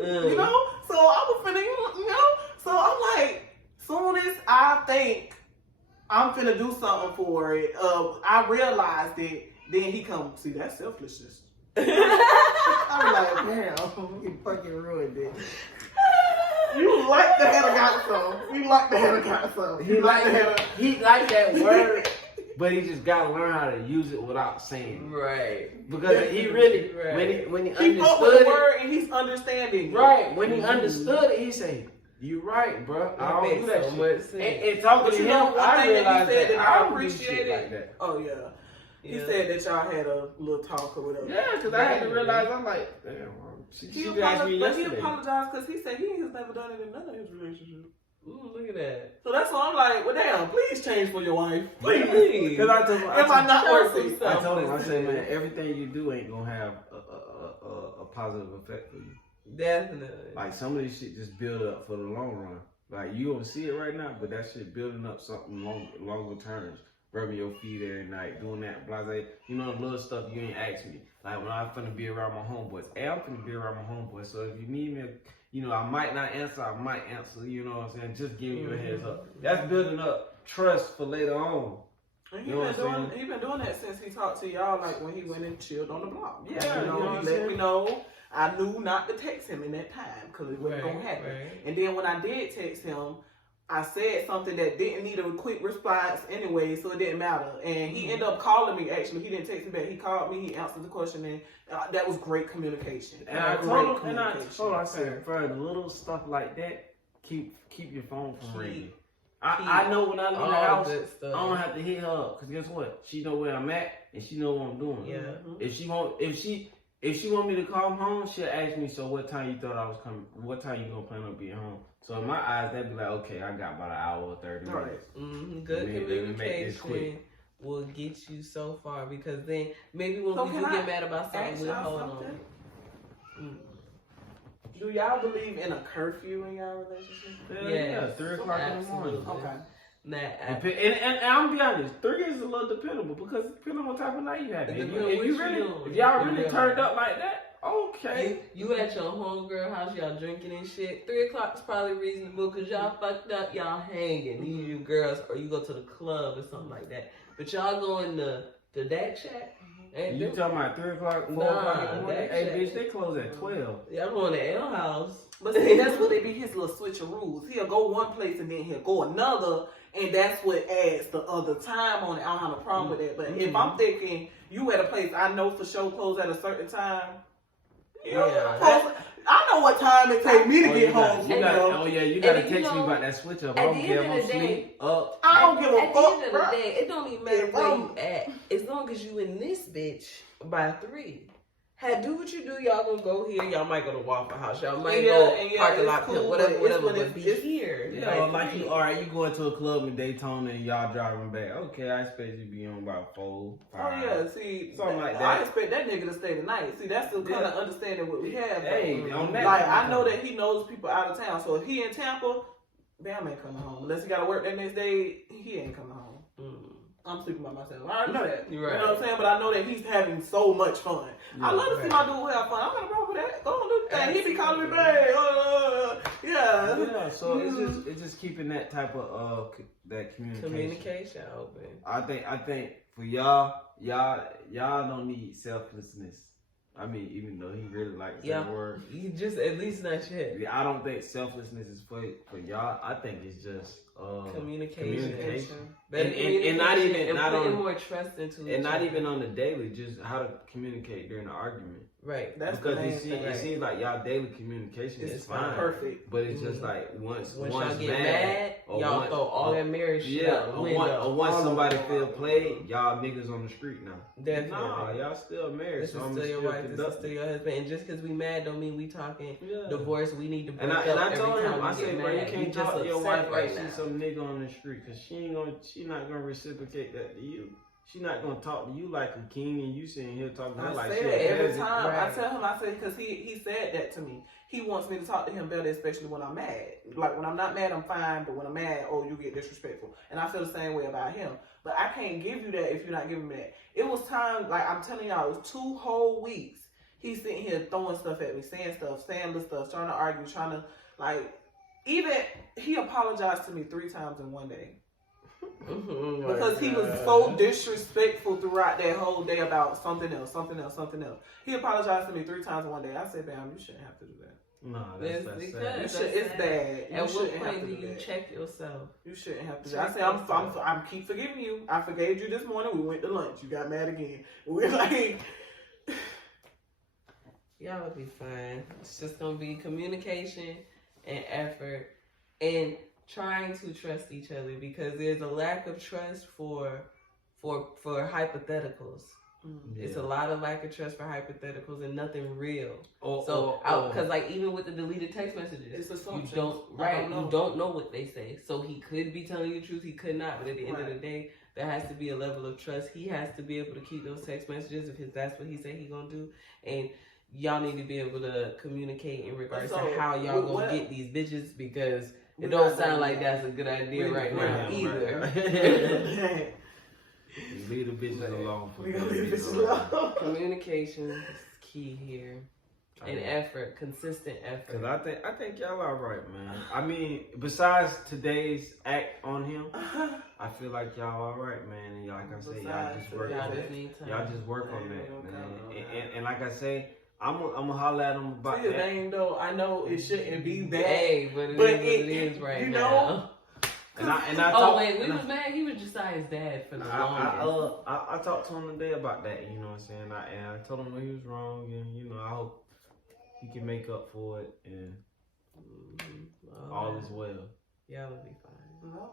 you know? So I was finna, you know? So I'm like, soon as I think I'm finna do something for it, I realized it, then he come, see, that's selfishness. I'm like, damn, you fucking ruined it. You like the head of got some. You like the head of got some. He like that word, but he just gotta learn how to use it without saying it. Right. Because he really, Right. when he He fuck with understood the it, word and he's understanding. right? When he understood it, he say, "You right, bro. I That don't makes do that so shit." much sense. And talking But to you him, know, one I thing that he realized said that I don't do appreciate shit it. like that. Oh yeah. He Yeah. said that y'all had a little talk or whatever. Yeah, because I had to realize, I'm like, damn, she He asked me but he yesterday. apologized because he said he has never done it in none of his relationships. Ooh, look at that. So that's why I'm like, well, damn, please change for your wife. Please. Please. Because I told him, Am I not Show worthy? some I told him, I said, selflessness. man, everything you do ain't gonna have a positive effect for you. Definitely. Like some of this shit just build up for the long run. Like you don't see it right now, but that shit building up something longer terms. Rubbing your feet every night, doing that, blase. You know the little stuff you ain't asked me. Like when I'm finna be around my homeboys. Hey, I'm finna be around my homeboys. So if you need me, you know, I might not answer, I might answer, you know what I'm saying? Just give you a heads up. That's building up trust for later on. And You know what I'm he been doing that since he talked to y'all, like when he went and chilled on the block. Yeah, you know, you know he what let I'm me saying? know. I knew not to text him in that time because it wasn't gonna happen. Right. And then when I did text him, I said something that didn't need a quick response anyway, so it didn't matter. And he ended up calling me. Actually, he didn't text me back. He called me. He answered the question, and that was great communication. And I told him, I said, bro, the little stuff like that, keep your phone from ringing. I know when I leave the All house, good stuff. I don't have to hit her up, because guess what? She know where I'm at, and she know what I'm doing. Yeah. If she want me to come home, she'll ask me, so what time you thought I was coming? What time you gonna plan on being home? So in my eyes, that'd be like, okay, I got about an hour or 30 minutes. Right. Mm-hmm. Good Let me make this communication quick. will get you so far because then maybe when So we can do I get mad about something, ask we'll y'all hold on. something? Mm. Do y'all believe in a curfew in y'all relationship? Yeah, Yes, 3 o'clock in the morning. absolutely. Okay. Nah, And I'm gonna be honest, 3 is a little dependable because depending on what type of night you have. It If depends on what you doing. if y'all really Yeah. turned up like that, okay. You at your homegirl house, y'all drinking and shit. 3 o'clock is probably reasonable because y'all fucked up, y'all hanging. You girls, or you go to the club or something like that. But y'all going to that shack? Ain't You them- talking about 3 o'clock, 4 Nah, o'clock in the morning? that Hey, shit. bitch, they close at 12. Y'all going to L house. But see, that's what they be his little switch of rules. He'll go one place and then he'll go another, and that's what adds the other time on it. I don't have a problem with that. But if I'm thinking you at a place I know for sure close at a certain time, you know, Yeah. close, I know what time it take me to get home. You And gotta you text me know, about that switch up. I at don't the care end if of the I'm day- sleep up. I don't give a at fuck, the end of bro. the day, it don't even matter where you at. As long as you in this bitch by 3. Do what you do. Y'all gonna go here. Y'all might go to Waffle House. Y'all might go parking lot, cool, whatever. but But be here. Yeah, by or like 3. you, all right, you going to a club in Daytona and y'all driving back. Okay, I expect you to be on about 4, 5. Oh yeah, see, Something like that. I expect that nigga to stay the night. See, that's the kind of understanding what we have. Hey, on that Like kind I of know time. that he knows people out of town. So if he in Tampa, Bam ain't coming home unless he got to work that next day. He ain't coming home. I'm speaking by myself. I already know that. Right. You know what I'm saying? But I know that he's having so much fun. Yeah, I love to see my dude have fun. I'm gonna roll with that. Go on, do the thing. He be calling me babe. Yeah. Yeah, so it's just keeping that type of that Communication open. I think for y'all don't need selflessness. I mean, even though he really likes that word. You just at least not yet. I don't think selflessness is for y'all. I think it's just Communication. And not even putting more trust into and not even on the daily, just how to communicate during the argument. Right. That's because the main thing. it seems like y'all daily communication is fine, perfect. but it's just like once y'all get mad, y'all throw all that marriage shit out the window. Or once somebody feel played, y'all niggas on the street now. Definitely. Nah, y'all still married. This is still your wife. This is still your husband. And just because we mad don't mean we talking divorce. We need to break up. And I every told him, time I we said, get bro, you mad. can't We talk to your upset wife like now. she's some nigga on the street, cause she not gonna reciprocate that to you. She not gonna talk to you like a king, and you sitting here talking to her like I she say that every peasant. time. Right. I tell him, I say, because he said that to me. He wants me to talk to him better, especially when I'm mad. Like, when I'm not mad, I'm fine, but when I'm mad, you get disrespectful. And I feel the same way about him. But I can't give you that if you're not giving me that. It was time, like, I'm telling y'all, it was 2 whole weeks. He's sitting here throwing stuff at me, saying little stuff, trying to argue, trying to, like, even, he apologized to me 3 times in one day. Because he was so disrespectful throughout that whole day about something else. He apologized to me 3 times in one day. I said, "Bam, you shouldn't have to do that. No, that's because sad. It's bad. You At what shouldn't have point to do do you that. check yourself? You shouldn't have to do that." I said, I'm keep forgiving you. I forgave you this morning. We went to lunch. You got mad again. We're like, Y'all will be fine. It's just gonna be communication and effort and trying to trust each other, because there's a lack of trust for hypotheticals. It's a lot of lack of trust for hypotheticals and nothing real. Because like even with the deleted text messages, you don't know what they say. So he could be telling you the truth, he could not. But at the end of the day, there has to be a level of trust. He has to be able to keep those text messages if that's what he said he gonna do, and y'all need to be able to communicate in regards to how y'all gonna get these bitches, because it don't sound like that's a good idea right now either. Leave the bitches alone. We gonna leave the bitches alone. Communication is key here, and effort, consistent effort. Cause I think y'all all right, man. I mean, besides today's act on him, I feel like y'all all right, man. And like I say, y'all just work on that. Y'all just work on that, man. And like I say, I'm gonna holler at him about that. Name though, I know it shouldn't be that, but it is right you now. Know, and I we was mad. He was Josiah's dad for the longest. I talked to him today about that. You know what I'm saying? And I told him when he was wrong, and you know, I hope he can make up for it, and all is well. Y'all will be fine. No,